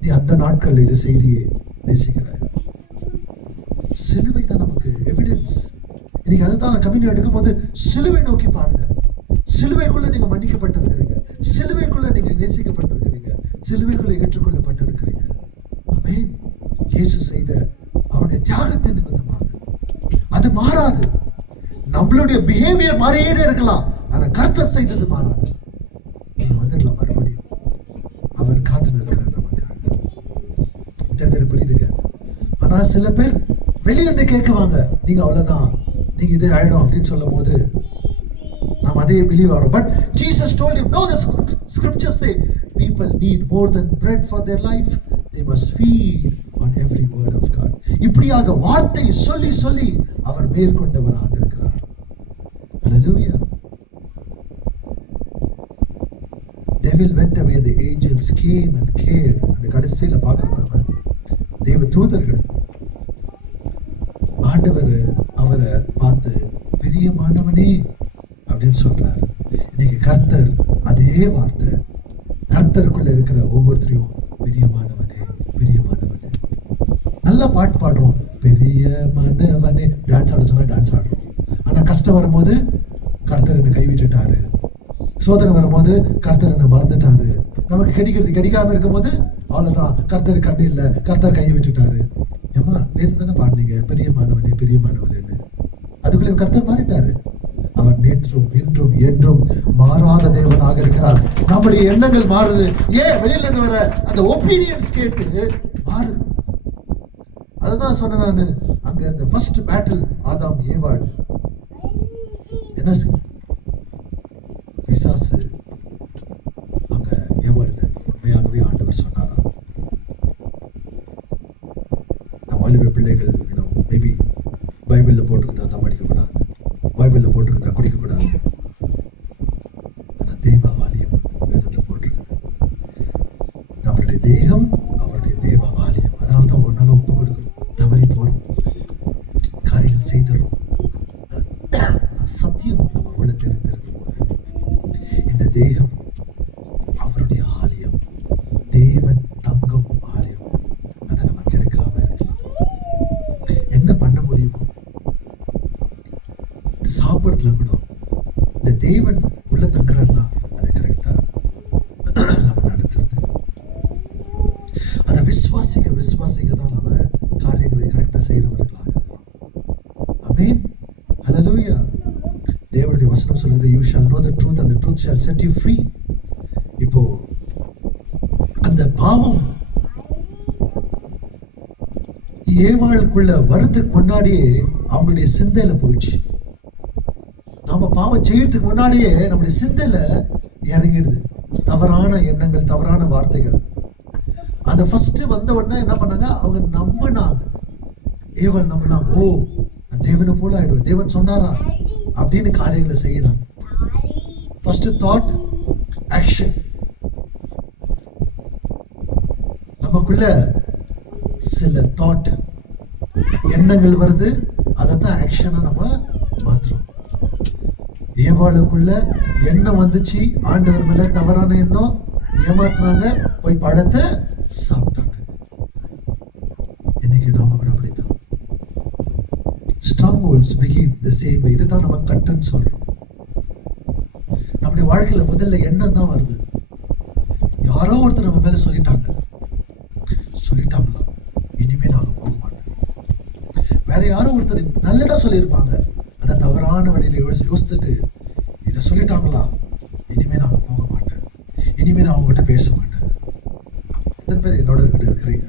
நீ அந்த நாட்கள் இது செய்தியை நேசிக்கிறாய். சிலுவை தான் நமக்கு எவிடன்ஸ். இன்னைக்கு அதுதான் கம்யூனியன் எடுக்கும் போது சிலுவை நோக்கி பாருங்க. சிலுவைக்குள்ள நீங்க மன்னிக்கப்பட்டிருக்கிறீங்க, சிலுவைக்குள்ள நீங்க நேசிக்கப்பட்டிருக்கிறீங்க, சிலுவைக்குள்ள ஏற்றுக்கொள்ளப்பட்டிருக்கிறீங்க. ஆமென். இயேசு செய்த அவருடைய தியாகத்தின் நிமித்தமாக அது மாறாது. நம்மளுடைய பிஹேவியர் மாறியே இருக்கலாம், ஆனா கர்த்தர் செய்தது மாறாது. நீங்க வந்துடலாம் மறுபடியும். அவர் காத்து நிற்கிறார் நமக்காக. இத்தனை பேர் புரியுதுங்க. ஆனா சில பேர் வெளியிருந்து கேட்குவாங்க, நீங்க அவ்வளவுதான், நீங்க இது ஆயிடும் அப்படின்னு சொல்லும் போது நாம் அதே பிலீவ் ஆகிறோம். But Jesus told him, no, the scriptures say people need more than bread for their life, they must feed on every word of God. இப்படியாக வார்த்தை சொல்லி சொல்லி அவர் மேற்கொண்டவராக இருக்கிறார். Hallelujah. Devil went away, the angels came and cared. அந்த கடைசியில பார்க்கிறோம் நாம தேவ தூதர்கள் ஆண்டவர் அவரை பார்த்து பிரியமானவனே அப்படின்னு சொல்றாரு. இன்னைக்கு கர்த்தர் அதே வார்த்தை கர்த்தருக்குள்ள இருக்கிற ஒவ்வொருத்தரையும் பிரியமானவனே பிரியமானவனே. நல்லா பாட்டு பாடுறோம், பெரியமானவனே. டான்ஸ் ஆட சொன்னா டான்ஸ் ஆடுறோம். ஆனா கஷ்டம் வரும்போது கர்த்தர் என்னை கைவிட்டுட்டாரு, சோதனை வரும்போது கர்த்தர் என்னை மறந்துட்டாரு, நமக்கு கிடைக்காம இருக்கும் போது அவ்வளவுதான், கர்த்தர் கண்ணு இல்லை, கர்த்தர் கையை விட்டுட்டாரு. ஏமா நேற்று தானே பாடினீங்க பெரியமானவனே பெரியமானவனேன்னு. அதுக்குள்ளே கர்த்தர் மாறிட்டாரு. அவர் நேற்றும் இன்றும் என்றும் மாறாத தேவனாக இருக்கிறார். நம்முடைய எண்ணங்கள் மாறுது. ஏன்? வெளியில இருந்து வர அந்த ஒப்பீனியன்ஸ் கேட்டு மாறுது. அதுதான் சொன்னேன் நானு. அங்க இந்த ஃபர்ஸ்ட் பேட்டில் ஆதாம் ஏவாள் என்ன பிசாசு அங்க ஏவாள் உண்மையாகவே ஆண்டவர் சொன்னாரா? வாலிப பிள்ளைகள் மேபி பைபிளில் போட்டுக்குதா தம் அடிக்கக்கூடாது, பைபிளில் போட்டுக்குதா குடிக்கக்கூடாது. ஆனால் தேவ ஆலயம் வேதத்தில் போட்டிருக்குது. நம்மளுடைய தேகம் அவருடைய தேவ ஆலயம். அதனால தான் ஒரு நாள் ஒப்பு கொடுக்கணும். தவறி போகிறோம், காரியங்கள் செய்துடுறோம். சத்தியம் நமக்குள்ள தெரிந்திருக்கும் போது இந்த தேகம் அவருடைய ஆலயம், தேவன் தங்கும் ஆலயம். அதை நம்ம கெடுக்காம இருக்கலாம். என்ன பண்ண முடியுமோ சாப்பிடத்துல கூட இந்த தேவன் உள்ள தங்குறாருன்னா அதை கரெக்டா நம்ம நடத்துறது. அதை விசுவாசிக்க தான் நம்ம காரியங்களை கரெக்டா செய்யறவர்களாக இருக்கிறோம். ஆமென். ஹல்லேலூயா. தேவனுடைய வசனம் சொல்லுது, you shall know the truth and the truth shall set you free. இப்போ அந்த பாவம் ஏவாளுக்குள்ள வரதுக்கு முன்னாடியே அவங்களுடைய சிந்தையில போயிடுச்சு. நாம பாவம் செய்யறதுக்கு முன்னாடியே நம்முடைய சிந்தையில இறங்கிடுது தவறான எண்ணங்கள், தவறான வார்த்தைகள். அந்த ஃபர்ஸ்ட் வந்த உடனே என்ன பண்ணாங்க? அவங்க நம்பினாங்க. ஏவாள் நம்பினாங்க. ஓ, தேவனை போல ஆயிடுவேன், தேவன் சொன்னாரா அப்படின்னு காரியங்களை செய்யறாங்க. First thought, action. நமக்குள்ள சில தாட் எண்ணங்கள் வருது, அதைத்தான் ஆக்ஷனா நம்ம மாத்துறோம். ஏவாளுக்குள்ள எண்ணம் வந்துச்சு, ஆண்டவர் மேல தவறான எண்ணம், ஏமாத்தினாங்க, போய் பழத்தை சாப்பிட்டாங்க. இன்னைக்கு நாம கூட அப்படித்தான். strongholds begin the same way. இதுதான் நம்ம கட்டுன்னு சொல்றோம். நம்முடைய வாழ்க்கையில முதல்ல எண்ணம் தான் வருது. யாரோ ஒருத்தர் நம்ம மேல சொல்லிட்டாங்களா, இனிமே நாங்க போக மாட்டோம். வேற யாரோ ஒருத்தர் நல்லதா சொல்லியிருப்பாங்க, அதை தவறான வழியில யோசித்துட்டு இதை சொல்லிட்டாங்களா, இனிமே நாங்க போக மாட்டேன், இனிமே நான் அவங்ககிட்ட பேச மாட்டேன். எத்தனை பேர் என்னோட கிட்ட இருக்கிறீங்க?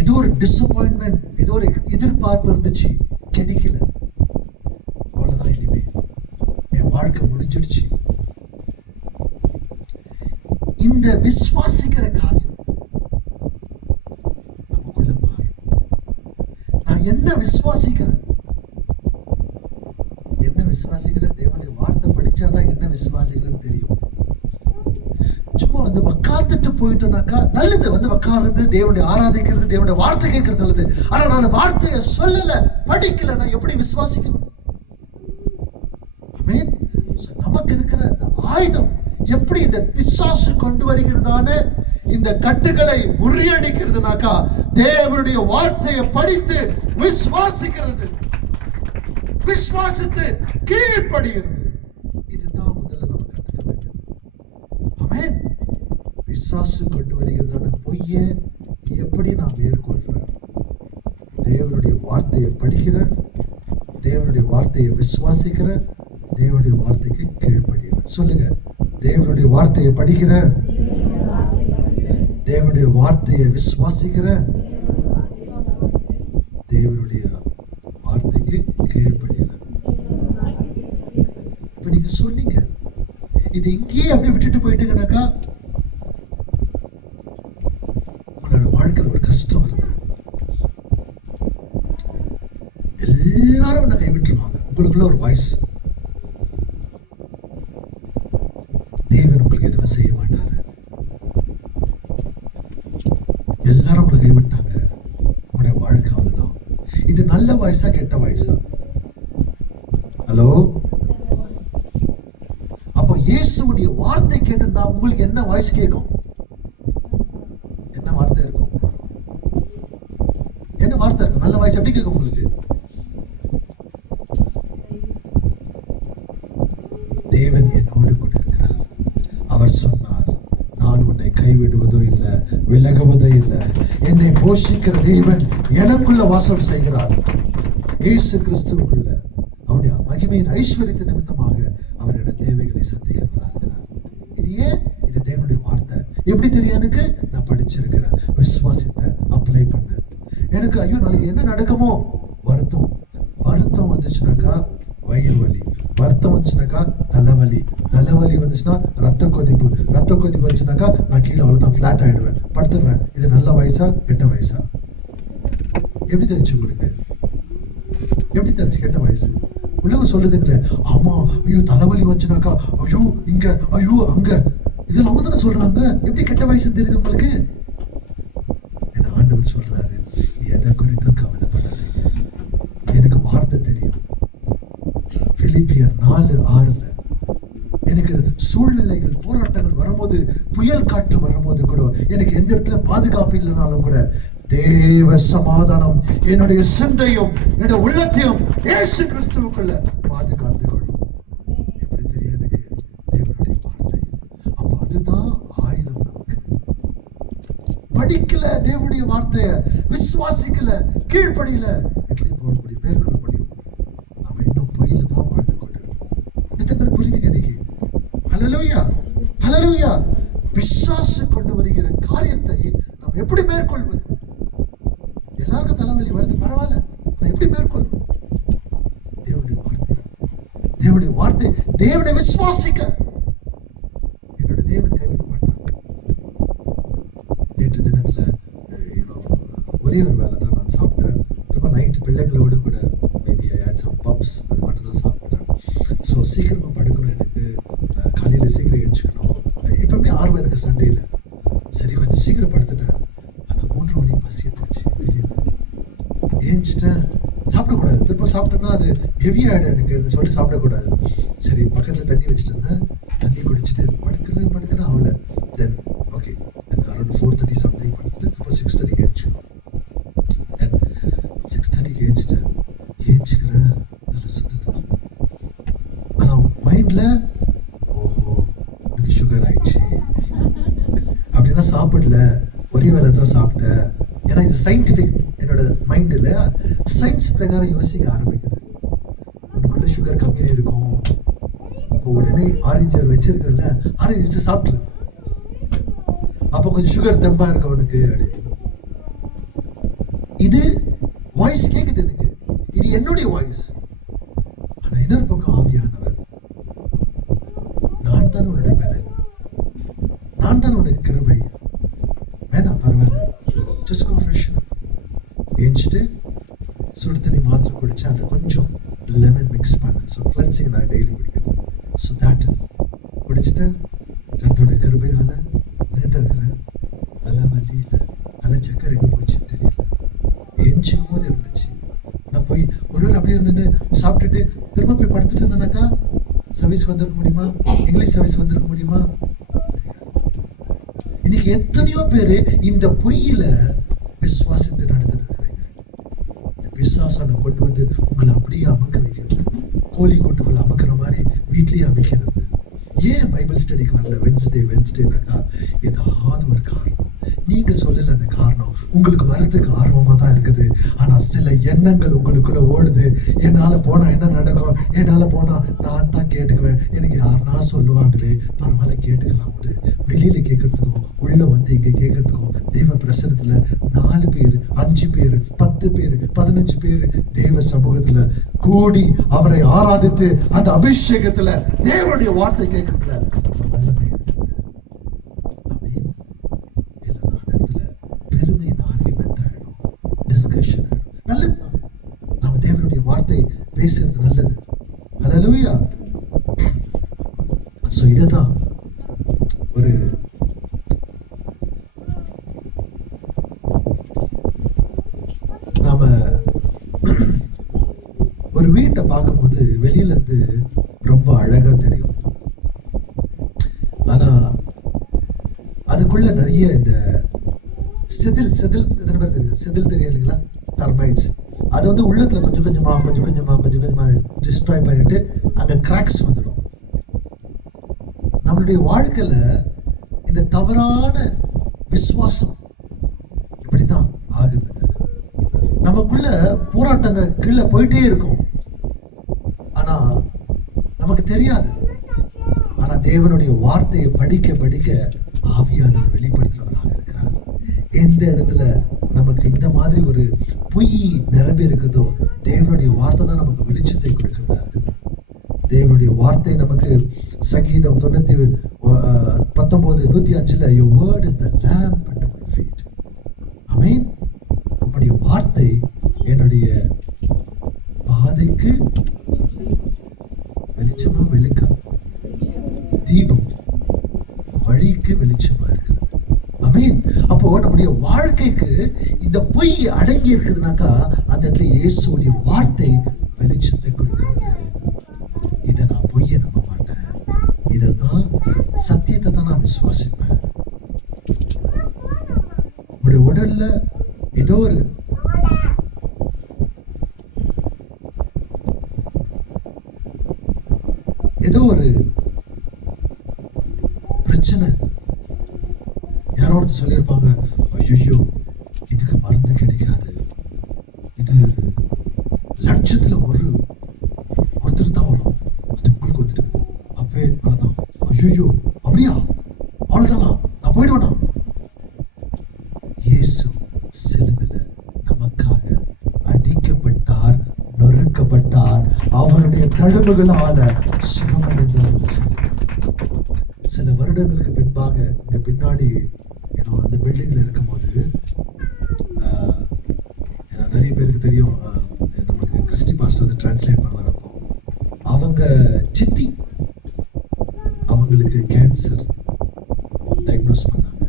ஏதோ ஒரு டிசப்பாயின்மெண்ட், ஏதோ ஒரு எதிர்பார்ப்பு இருந்துச்சு, கிடைக்கல, அவ்வளவுதான், இனிமே என் வாழ்க்கை முடிஞ்சிடுச்சு. இந்த விசுவாசிக்கிற காரியம் நமக்குள்ள மாறும். நான் என்ன விசுவாசிக்கிறேன்? தேவனுடைய வார்த்தை படிச்சாதான் என்ன விசுவாசிக்கிறேன்னு தெரியும். சும்மா வந்து உட்கார்ந்துட்டு போயிட்டோம்னாக்கா நல்லது, வந்து உட்கார்றது, தேவனுடைய ஆராதிக்கிறது, தேவனுடைய வார்த்தை கேட்கறது நல்லது. ஆனா நான் வார்த்தையை சொல்லல, படிக்கல, நான் எப்படி விசுவாசிக்கணும்? ஆமென். நமக்கு இருக்கிற இந்த ஆயுதம் எப்படி இந்த பிசாசு கொண்டு வருகிறதான இந்த கட்டுகளை முறியடிக்கிறதுனாக்கா தேவனுடைய வார்த்தையை படித்து விசுவாசிக்கிறது, விசுவாசித்து கீழ்ப்படுகிறது. இதுதான் முதல்ல நம்ம கத்துக்க வேண்டியது. ஆமென். பிசாசு கொண்டு வருகிறதான பொய்யை எப்படி நான் மேற்கொள்றேன்? தேவனுடைய வார்த்தையை படிக்கிறேன், தேவனுடைய வார்த்தையை விசுவாசிக்கிறேன், தேவனுடைய வார்த்தைக்கு கீழ்ப்படுகிறேன். சொல்லுங்க, தேவனுடைய வார்த்தையை படிக்கிறேன், தேவனுடைய வார்த்தையை விசுவாசிக்கிறேன், தேவனுடைய வார்த்தைக்கு கீழ்ப்படுகிறேன். இப்ப நீங்க சொன்னீங்க, இது இங்கேயே அப்படியே விட்டுட்டு போயிட்டீங்கன்னாக்கா உங்களோட வாழ்க்கையில ஒரு கஷ்டம் வருது. எல்லாரும் உன்னை கைவிட்டுருவாங்க. உங்களுக்குள்ள ஒரு வாய்ஸ், தேவன் உங்களுக்கு எதுவும் செய்ய மாட்டாரு, எல்லாரும் உங்களை கைவிட்டாங்க, உங்களுடைய வாழ்க்கை அவ்வளவுதான். இது நல்ல வாய்ஸா கெட்ட வாய்ஸா? ஹலோ? அப்போ இயேசுவுடைய வார்த்தை கேட்டிருந்தா உங்களுக்கு என்ன வாய்ஸ் கேட்கும்? என்ன வார்த்தை இருக்கும்? என்ன வார்த்தை இருக்கும்? நல்ல வாய்ஸ் எப்படி கேட்கும் உங்களுக்கு? தேவன் என்னோடு கூட இருக்கிறார், அவர் சொன்னார், நான் உன்னை கைவிடுவதோ இல்லை, விலகுவதோ இல்லை, என்னை போஷிக்கிற தேவன் எனக்குள்ள வாசம் செய்கிறார். இயேசு கிறிஸ்துவுக்குள்ள அவருடைய மகிமையின் ஐஸ்வர்யத்தை நிமித்தமாக அவருடைய தேவைகளை சந்திக்கிறவராக இருக்கிறார். இது ஏன்? இது தேவனுடைய வார்த்தை. எப்படி தெரியும் எனக்கு? நான் படிச்சிருக்கிறேன், விசுவாசித்த அப்ளை பண்ண. எனக்கு ஐயோ நாளைக்கு என்ன நடக்குமோ வருத்தம், வருத்தம் வந்துச்சுனாக்கா வயிறு வலி, வருத்தம் வந்துச்சுனாக்கா தலைவலி, தலைவலி வந்துச்சுன்னா ரத்த கொதிப்பு, ரத்த கொதிப்பு வந்துச்சுனாக்கா நான் கீழே அவ்வளோதான் ஃபிளாட் ஆயிடுவேன், படுத்துடுவேன். இது நல்ல வயசா கெட்ட வயசா? எப்படி தெரிஞ்சு உங்களுக்கு? எப்படி தெரிஞ்சு கெட்ட வயசு? உலகம் சொல்லுதுங்களே, ஆமா ஐயோ தலைவலி வந்துச்சுனாக்கா ஐயோ இங்க ஐயோ அங்க, இதெல்லாம் அவங்க தானே சொல்றாங்க. எப்படி கெட்ட வயசுன்னு தெரியுது உங்களுக்கு? என்ன ஆண்டவர் சொல்றாரு, எதை குறித்தும் கவலைப்படாதீங்க, எனக்கு வார்த்தை தெரியும். பிலிப்பியர் 4:6 எனக்கு சூழ்நிலைகள் போராட்டங்கள் வரும்போது, புயல் காற்று வரும்போது கூட, எனக்கு எந்த இடத்துல பாதுகாப்பு இல்லைனாலும் கூட தேவ சமாதானம் என்னுடைய சிந்தையும் என்னுடைய உள்ளத்தையும் இயேசு கிறிஸ்துவுக்குள்ள பாதுகாத்துக் கொள்ளும். எப்படி தெரியும் எனக்கு? தேவனுடைய வார்த்தை. அப்ப அதுதான் ஆயுதம் நமக்கு. படிக்கல தேவனுடைய வார்த்தைய, விசுவாசிக்கல, கீழ்ப்படியில, எப்படி போக முடியும், மேற்கொள்ள முடியும்? நாம இன்னும் பொய்யில தான் வாழ்ந்து கொண்டிருக்கோம். எத்தனை பேர் புரியுதுங்க இன்னைக்கு? ஹல்லேலூயா, ஹல்லேலூயா. பிசாசு கொண்டு வருகிற காரியத்தை நாம் எப்படி மேற்கொள்வது? எல்லாருக்கும் தலைவலி வருது, பரவாயில்ல, நான் எப்படி மேற்கொள்வேன்? தேவனுடைய வார்த்தையா? தேவனுடைய வார்த்தை, தேவனை விசுவாசிக்க. என்னோட தேவன் கைவிட மாட்டார். நேற்று தினத்துல ஒரே ஒரு வேலை தான் நான் சாப்பிட்டேன். ரொம்ப நைட் பிள்ளைங்களோட கூட maybe I had some puffs, அது மட்டும் தான் சாப்பிட்டேன். ஸோ சீக்கிரமாக படுக்கணும், எனக்கு காலையில் சீக்கிரம் எழுந்துக்கணும். எப்பவுமே 6 எனக்கு சண்டேயில். சரி கொஞ்சம் சீக்கிரம் படுத்துட்டேன். ஆனால் 3 மணிக்கு பசி எடுத்துருச்சு. திடீர்னு ஏஞ்சிட்டேன், சாப்பிடக்கூடாது, திரும்ப சாப்பிட்டேன்னா அது ஹெவி ஆகிடும் எனக்கு சொல்லி சாப்பிடக்கூடாது. சரி, பக்கத்தில் தண்ணி வச்சுட்டு இருந்தேன். தண்ணி குடிச்சிட்டு படுக்கிறேன் ஆகல. தென் ஓகே, தென் அரௌண்ட் 4:30 சம்திங் படுத்துட்டு இப்போ 6:30 ஏஞ்சிக்கணும். தென் 6:30 ஏஞ்சிட்டேன். ஏஞ்சிக்கிறேன், நல்லா சுற்றுது. ஆனால் மைண்டில் ஓஹோ உனக்கு சுகர் ஆயிடுச்சு அப்படின்னா சாப்பிடல, ஒரே வேலை தான் சாப்பிட்டேன். ஏன்னா இது சயின்டிஃபிக், என்னோட மைண்டில் சயின்ஸ் பிரகாரம் யோசிக்க ஆரம்பிக்குது. உனக்குள்ள சுகர் கம்மியாக இருக்கும், அப்போ உடனே ஆரஞ்சு வச்சிருக்கிறல்ல, ஆரஞ்சு சாப்பிட்ரு, அப்போ கொஞ்சம் சுகர் தெம்பா இருக்கு அவனுக்கு அப்படின்னு. இது வாய்ஸ் கேட்குது எனக்கு, இது என்னுடைய வாய்ஸ். ஆனா இன்னொரு பக்கம் ஆவியானவர், நான் தானே உன்னுடைய பலன், நான் தானே உனக்கு கிருபை, வேணாம் பரவாயில்ல, just go freshen up. ஏஞ்சிட்டு சுடு தண்ணி மாத்திரை குடிச்சேன். அதை கொஞ்சம் லெமன் மிக்ஸ் பண்ணேன். ஸோ கிளென்சிங் நான் டெய்லி குடிக்கிறேன். ஸோ தேட் குடிச்சிட்டு கருத்தோட கிருபையால் நின்றுக்கிறேன். தலைவலி இல்லை, தலை சக்கரை எங்கே போச்சுன்னு தெரியல. ஏஞ்சிக்கும் போது இருந்துச்சு. நான் போய் ஒருவேளை அப்படியே இருந்துட்டு சாப்பிட்டுட்டு திரும்ப போய் படுத்துட்டு இருந்தேனாக்கா சர்வீஸ் வந்திருக்க முடியுமா? இங்கிலீஷ் சர்வீஸ் வந்திருக்க முடியுமா? இன்னைக்கு எத்தனையோ பேர் இந்த பொய்யில விசுவாசித்து நடந்துட்டு இருக்கிறீங்க. இந்த பிசாசான கொண்டு வந்து உங்களை அப்படியே அமுக்க வைக்கிறது, கோழி கூட்டுக்குள்ள அமுக்கிற மாதிரி வீட்லயே அமைக்கிறது. ஏன் பைபிள் ஸ்டடிக்கு வரல வென்ஸ்டேனாக்கா ஏதாவது ஒரு காரணம். நீங்க சொல்லல அந்த காரணம், உங்களுக்கு வர்றதுக்கு ஆர்வமா தான் இருக்குது. ஆனா சில எண்ணங்கள் உங்களுக்குள்ள ஓடுது. என்னால போனா என்ன நடக்கும், என்னால போனா நான் தான் கேட்டுக்குவேன், எனக்கு யாருன்னா சொல்லுவாங்களே, பரவாயில்ல கேட்டுக்கலாம் விடு. வெளியில கேட்கறதுக்கும் உள்ள வந்து இங்க கேட்கறதுக்கும் தெய்வ பிரசனத்துல 4 பேர் 5 பேர் 10 பேர் 15 பேர் தெய்வ சமூகத்துல கூடி அவரை ஆராதித்து அந்த அபிஷேகத்துல தேவனுடைய வார்த்தை கேட்கறதுல வல்லமை இருக்குது. இல்லைன்னா அந்த இடத்துல பெருமையின் ஆர்கியூமெண்ட் ஆயிடும், டிஸ்கஷன் ஆயிடும். நல்லதுதான், நாம தேவனுடைய வார்த்தை பேசுறது நல்லது. ஹல்லேலூயா. சோ இதுதான் ஒரு நாம ஒரு வீட்டை பார்க்கும்போது வெளியில இருந்து ரொம்ப அழகா தெரியும். ஆனா அதுக்குள்ள நிறைய இந்த செதில் எத்தனை பேர் தெரியும்? செதில் தெரியும் இல்லைங்களா? டர்மைட்ஸ். அது வந்து உள்ளத்துல கொஞ்சம் கொஞ்சமா டிஸ்ட்ராய் பண்ணிட்டு அங்க கிராக்ஸ் வந்துடும். நம்மளுடைய வாழ்க்கையில இந்த தவறான விசுவாசம் இப்படித்தான் ஆகுதுங்க. நமக்குள்ள போராட்டங்கள் கீழே போயிட்டே இருக்கும், ஆனா நமக்கு தெரியாது. ஆனா தேவனுடைய வார்த்தையை படிக்க ஆவியானவர் வெளிப்படுத்துறவராக இருக்கிறார். எந்த இடத்துல நமக்கு இந்த மாதிரி ஒரு பொய் நிரம்பி இருக்குதோ, தேவனுடைய வார்த்தை தான் நமக்கு வெளிச்சத்தை கொடுக்கிறதா இருக்குது. தேவனுடைய வார்த்தை நமக்கு சங்கீதம் 19:105 your word is the lamp unto my feet. ஆமென். உம்முடைய வார்த்தை என்னுடைய பாதைக்கு வெளிச்சமா வெளிக்கா, தீபம் வழிக்கு வெளிச்சமா இருக்கிறது. ஆமென். அப்போ நம்முடைய வாழ்க்கைக்கு இந்த பொய் அடங்கி இருக்குதுனாக்கா அந்த இடத்துல இயேசுடைய வார்த்தை வெளிச்சத்தை கொடுக்கிறது. இதை நான் பொய்யை நம்ப மாட்டேன், இதைதான் சத்தியத்தை தான் நான் விசுவாசிப்பேன். உங்களுடைய உடல்ல ஏதோ ஒரு பிரச்சனை, யாரோ ஒருத்தர் சொல்லியிருப்பாங்க, ஐயோ இதுக்கு மருந்து கிடைக்காது, இது லட்சத்துல ஒருத்தர் தான் வரும், அது உங்களுக்கு வந்துட்டு இருக்குது. அப்பவே அவ்வளவுதான், ஐயோ அப்படியா, அவ்வளவுதானா, நான் போயிடுவேனா? இயேசு சிலுவையில் நமக்காக அடிக்கப்பட்டார், நொறுக்கப்பட்டார், அவருடைய தழும்புகளால சுகமடைந்தவர். சில வருடங்களுக்கு பின்பாக இங்க பின்னாடி அந்த பில்டிங்ல இருக்கும்போது நிறைய பேருக்கு தெரியும், நமக்கு கிறிஸ்டி பாஸ்டர் வந்து டிரான்ஸ்லேட் பண்ணுவார். அப்போ அவங்க சித்தி, அவங்களுக்கு கேன்சர் டயக்னோஸ் பண்ணாங்க.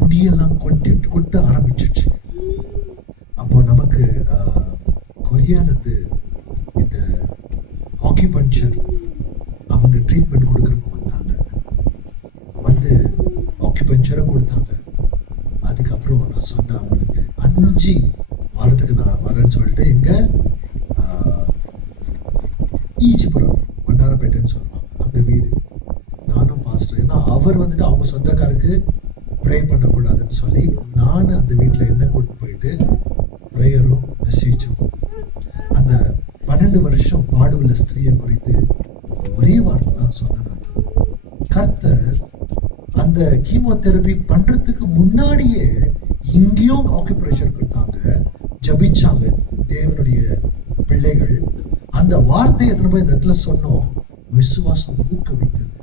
முடியெல்லாம் கொட்ட ஆரம்பிச்சிடுச்சு. அப்போ நமக்கு கொரியால ப்ரெஷரை கொடுத்தாங்க. அதுக்கப்புறம் நான் சொன்னேன் அவங்களுக்கு 5 வாரத்துக்கு நான் வரேன்னு சொல்லிட்டு எங்க ஈஜிபுரம் வண்ணாரப்பேட்டைன்னு சொல்லுவாங்க, அங்க வீடு. நானும் பாஸ்டர், ஏன்னா அவர் வந்துட்டு அவங்க சொந்தக்காருக்கு ப்ரே பண்ணக்கூடாதுன்னு சொல்லி நான் அந்த வீட்டில் என்ன கூட்டு போயிட்டு ப்ரேயரும் மெசேஜும். அந்த 12 வருஷம் பாடுள்ள ஸ்திரீயை குறித்து ஒரே வார்த்தை தான் சொன்னேன் நான். கர்த்தர் அந்த கீமோதெரபி பண்றதுக்கு முன்னாடியே இங்கேயும் ஆக்குப்ரெஷர் கொடுத்தாங்க, ஜபிச்சாங்க தேவனுடைய பிள்ளைகள். அந்த வார்த்தையை எத்தனை போய் இந்த இடத்துல சொன்னோம், விசுவாசம் ஊக்குவித்தது.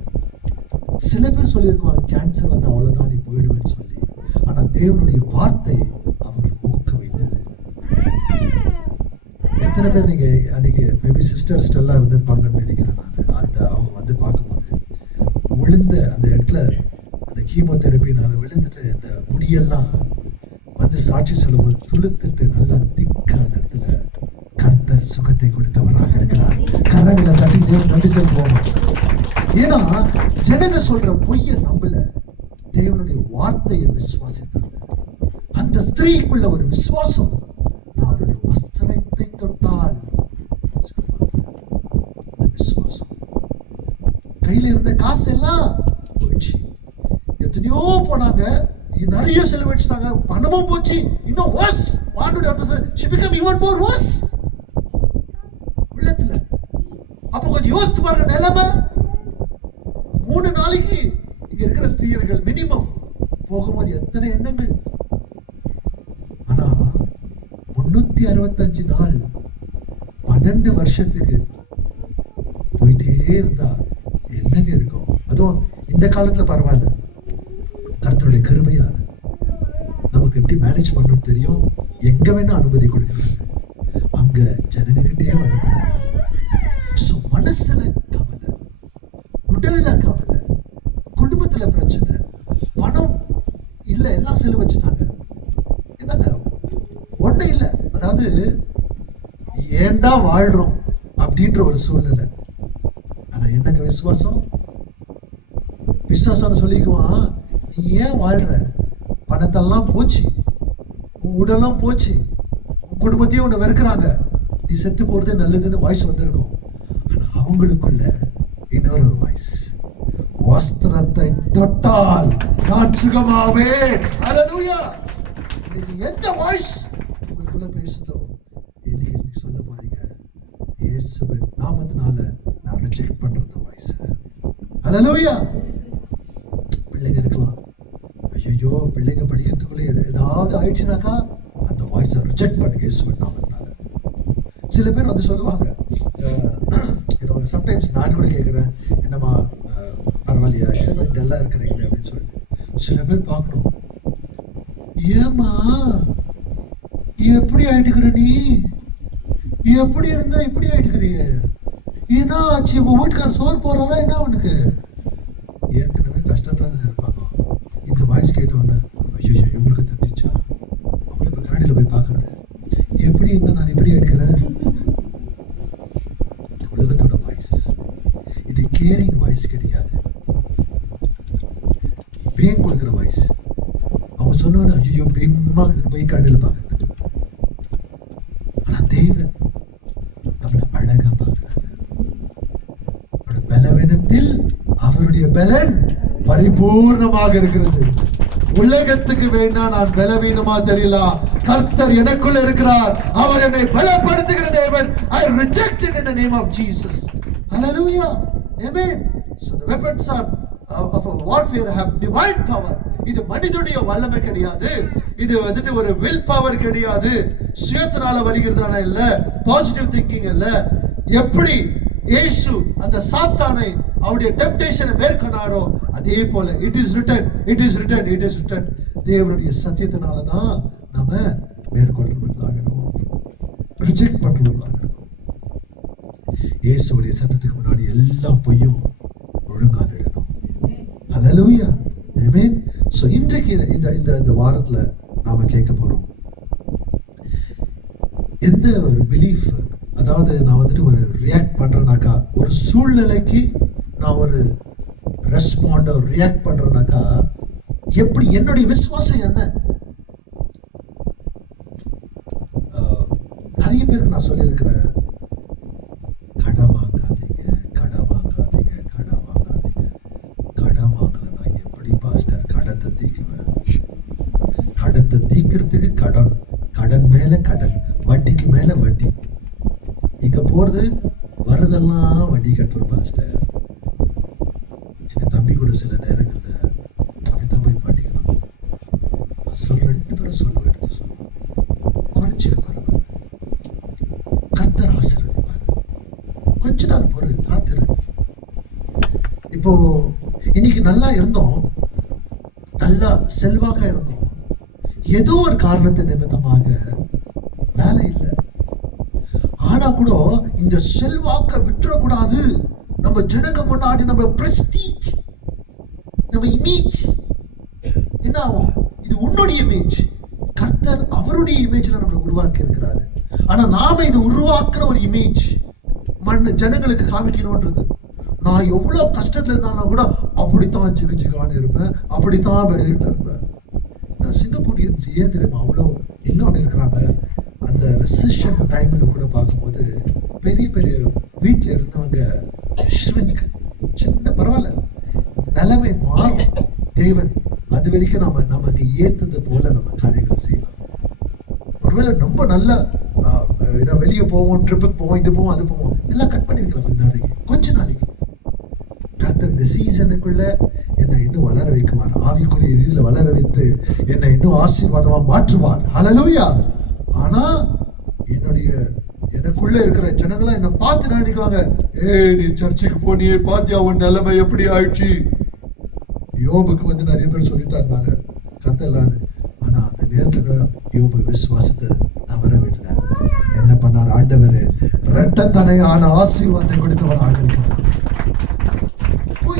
சில பேர் சொல்லியிருக்காங்க கேன்சர் வந்து அவ்வளவுதான் நீ போயிடுவேன்னு சொல்லி, ஆனா தேவனுடைய வார்த்தை அவங்களுக்கு ஊக்குவித்தது. எத்தனை பேர் நீங்க அன்னைக்கு மேபி சிஸ்டர் ஸ்டெல்லா இருந்திருப்பாங்கன்னு நினைக்கிறேன் நான். அந்த அவங்க வந்து பார்க்கும்போது விழுந்த அந்த இடத்துல அந்த கீமோதெரப்பினால விழுந்துட்டு அந்த முடியெல்லாம் வந்து சாட்சி சொல்லும்போது துளுத்துட்டு நல்லா திக்கா அந்த இடத்துல கர்த்தர் சுகத்தை கொடுத்தவராக இருக்கிறார். கரங்களை தட்டி தேவன் நன்றி செலுத்துவோம். ஏன்னா ஜனங்க சொல்ற பொய்ய நம்பல, தேவனுடைய வார்த்தையை விசுவாசித்தாங்க. அந்த ஸ்திரீக்குள்ள ஒரு விசுவாசம், நான் அவருடைய வஸ்திரத்தை தொட்டால் இந்த விசுவாசம். கையில இருந்த காசு எல்லாம் போயிடுச்சு. எத்தனையோ போனாங்க, நிறைய செலவழிச்சிட்டாங்க, பணமும் போச்சு. இன்னும் worse, what would have to say, she became even more worse. உள்ளத்துல அப்ப கொஞ்சம் யோசித்து பாருங்க நிலைமை. 3 நாளைக்கு இங்க இருக்கிற ஸ்திரீகள் மினிமம் போகும்போது எத்தனை எண்ணங்கள். ஆனா 365 நாள் 12 வருஷத்துக்கு போயிட்டே இருந்தா என்னங்க இருக்கும். அதுவும் இந்த காலத்துல பரவாயில்ல, கர்த்தருடைய கிருபையால நமக்கு எப்படி மேனேஜ் பண்ணணும் தெரியும். எங்க வேணா அனுமதி கொடுக்குறாங்க, அங்க ஜனங்க கிட்டே வரக்கூடாது. மனசுல கவலை, உடல்ல கவலை, குடும்பத்துல பிரச்சனை, பணம் இல்ல, எல்லாம் செலவு வச்சுட்டாங்க. என்னங்க ஒண்ணு இல்ல, அதாவது ஏண்டா வாழ்றோம் அப்படின்ற ஒரு சூழ்நிலை. ஆனா என்னங்க விசுவாசம், விசுவாசம் சொல்லிக்குவான், நீ ஏன் வாழ்ற, பணத்தெல்லாம் போச்சு, உன் உடலாம் போச்சு, உன் குடும்பத்தையும் உன்னை வெறுக்கிறாங்க, நீ செத்து போறதே நல்லதுன்னு வாய்ஸ் வந்திருக்கும். ஆனா அவங்களுக்குள்ள இன்னொரு வாய்ஸ், வஸ்திரத்தை தொட்டால் நான் சுகமாவேன். ஹல்லேலூயா. எந்த வாய்ஸ் உங்களுக்குள்ள பேசுதோ இன்னைக்கு நீ சொல்ல போறீங்க, இயேசுவின் நாமத்தினால நான் ரிஜெக்ட் பண்ற அந்த வாய்ஸ். ஹல்லேலூயா. பிள்ளைங்க இருக்கலாம், ஐயோ பிள்ளைங்க படிக்கிறதுக்குள்ள ஏதாவது ஆயிடுச்சுனாக்கா அந்த வாய்ஸை ரிஜெக்ட் பண்ணுங்க இயேசுவின் நாமத்தினால. சில பேர் வந்து சொல்லுவாங்க, சம்டைம்ஸ் நான் கூட கேட்குறேன், என்னம்மா பரவாயில்லையா, ஏன்னா டல்லாக இருக்கிறீங்களே அப்படின்னு சொல்லிட்டு. சில பேர் பார்க்கணும், ஏம்மா எப்படி ஆயிட்டுக்கிற, நீ எப்படி இருந்தா இப்படி ஆயிட்டுக்கிறீங்க, ஏன்னா ஆச்சு உங்க வீட்டுக்கார சோறு போறாரா என்ன உனக்கு. ஏற்கனவே கஷ்டத்துல தான் இருப்பாங்க. இந்த வாய்ஸ் கேட்டோன்னே ஐயோ இவங்களுக்கு தெரிஞ்சிச்சா, அவங்கள இப்போ கண்ணாடியில் போய் பார்க்கறது, எப்படி இருந்தா நான் இப்படி ஆயிட்டுக்கிறேன். உலகத்தோட வாய்ஸ் இது, கேரிங் வாய்ஸ் கிடையாது, பேன் கொடுக்குற வாய்ஸ். அவங்க சொன்னோன்னு ஐயோ பெம்மா போய் கண்ணில் பார்க்கறதுக்கு. ஆனா தேவன் நம்மளை அழகா பார்க்கிறாங்க. அவருடைய பலவீனத்தில் அவருடைய பலன் பரிபூர்ணமாக இருக்கிறது. உலகத்துக்கு வேணா நான் பலவீனமா தெரியலாம், கர்த்தர் எனக்குள்ள இருக்கிறார், அவர் என்னை பலப்படுத்துகிற தேவன். I reject it in the name of Jesus. Hallelujah. Amen. So the weapons are of a warfare have divine power. இது மனிதனுடைய வல்லமை கிடையாது, இது வந்துட்டு ஒரு வில் பவர் கிடையாது, சுயத்தினால வருகிறதான இல்ல, பாசிட்டிவ் திங்கிங் இல்ல. எப்படி இயேசு அந்த சாத்தானை அவருடைய டெம்ப்டேஷனை மேற்கொண்டாரோ அதே போல it is written, it is written, it is written. தேவனுடைய சத்தியத்தினால தான் நாம மேற்கொள்றவர்களாக இருக்கோம், ரிஜெக்ட் பண்றவர்களாக இருக்கோம். இயேசுடைய சத்தத்துக்கு முன்னாடி எல்லா பொய்யும் ஒழுங்காலிடணும். ஹல்லேலூயா. ஆமென். சோ இன்றைக்கு இந்த வாரத்துல நாம கேட்க போறோம், எந்த ஒரு பிலீஃப், அதாவது நான் வந்துட்டு ஒரு ரியாக்ட் பண்றேனாக்கா, ஒரு சூழ்நிலைக்கு நான் ஒரு ரெஸ்பாண்ட் ரியாக்ட் பண்றேனாக்கா, எப்படி என்னுடைய விசுவாசம் என்ன? நிறைய பேருக்கு நான் சொல்லியிருக்கிறேன், கடன் வாங்காதீங்க, கடன் வாங்காதீங்க, கடன் வாங்காதீங்க. கடன் வாங்கலைன்னா எப்படி பாஸ்டர் கடத்தை தீக்குவேன்? கடத்தை தீக்கிறதுக்கு கடன், கடன் மேல கடன், வட்டிக்கு மேல வட்டி. இங்க போறது வரதெல்லாம் வட்டி கட்டுற பாஸ்டர். எங்க தம்பி கூட சில நேரங்கள்ல அப்படித்தான் போய் பாட்டிக்கலாம். நான் சொல்ற 2 பேரும் சொல்லுவேன், எடுத்து சொல்லுவேன், குறைச்சிக்க பரவாயில்ல, கர்த்தர் ஆசீர்வதிப்பாரு, கொஞ்ச நாள் பொறு, காத்திரு. இப்போ இன்னைக்கு நல்லா இருந்தோம், நல்லா செல்வாக்கா இருந்தோம், ஏதோ ஒரு காரணத்தை நிமித்தமாக வேலை இல்லை. ஆனா கூட இந்த செல்வாக்க விட்டுறக்கூடாது. நம்ம ஜனங்க முன்னாடி நம்ம பிரஸ்டீஜ், நம்ம இமேஜ் என்ன ஆகும்? இது உன்னுடைய இமேஜ். கர்த்தர் அவருடைய இமேஜ்ல நம்மளை உருவாக்கி இருக்கிறாரு. ஆனா நாம இது உருவாக்குற ஒரு இமேஜ் ஜனங்களுக்கு காமிக்கணும்ன்றது. நான் எவ்வளவு கஷ்டத்துல இருந்தாலும் கூட அப்படித்தான் ஜிகான்னு இருப்பேன், அப்படித்தான் இருப்பேன். சிங்கப்பூரியன்ஸ் ஏன் தெரியுமா அவ்வளோ இன்னொன்று இருக்கிறாங்க? அந்த ரெசிஷன் டைம்ல கூட பார்க்கும்போது பெரிய பெரிய வீட்டில் இருந்தவங்க ஷ்ரிங்க், சின்ன பரவாயில்ல, நிலைமை மாறும். தேவன் அது வரைக்கும் நமக்கு ஏத்தது போல நம்ம காரியங்கள் செய்யலாம். ஒருவேளை ரொம்ப நல்ல வெளியே போவோம், ட்ரிப்புக்கு போவோம், இது போவோம், அது போவோம், எல்லாம் கட் பண்ணி வைக்கலாம் கொஞ்ச நாளைக்கு. கர்த்தர் இந்த சீசனுக்குள்ள என்னை இன்னும் வளர வைக்குவார், ஆவிக்குரிய ரீதியில வளர வைத்து என்னை இன்னும் ஆசீர்வாதமா மாற்றுவார். ஹல்லேலூயா. ஆனா எனக்குள்ள இருக்கிற ஜனங்களா என்ன பார்த்து நினைக்குவாங்க, நீ சர்ச்சுக்கு போனியே பாத்தியா உன் நிலைமை எப்படி ஆயிடுச்சு. யோபுக்கு நிறைய பேர் சொல்லிட்டு இருந்தாங்க கர்த்தர். ஆனா அந்த நேரத்துல யோபு விசுவாசத்தை தவற விடல. என்ன பண்ணார்? ஆண்டவர் இரட்டத்தனையான ஆசீர்வாதத்தை கொடுத்தவராக இருக்கிறார்.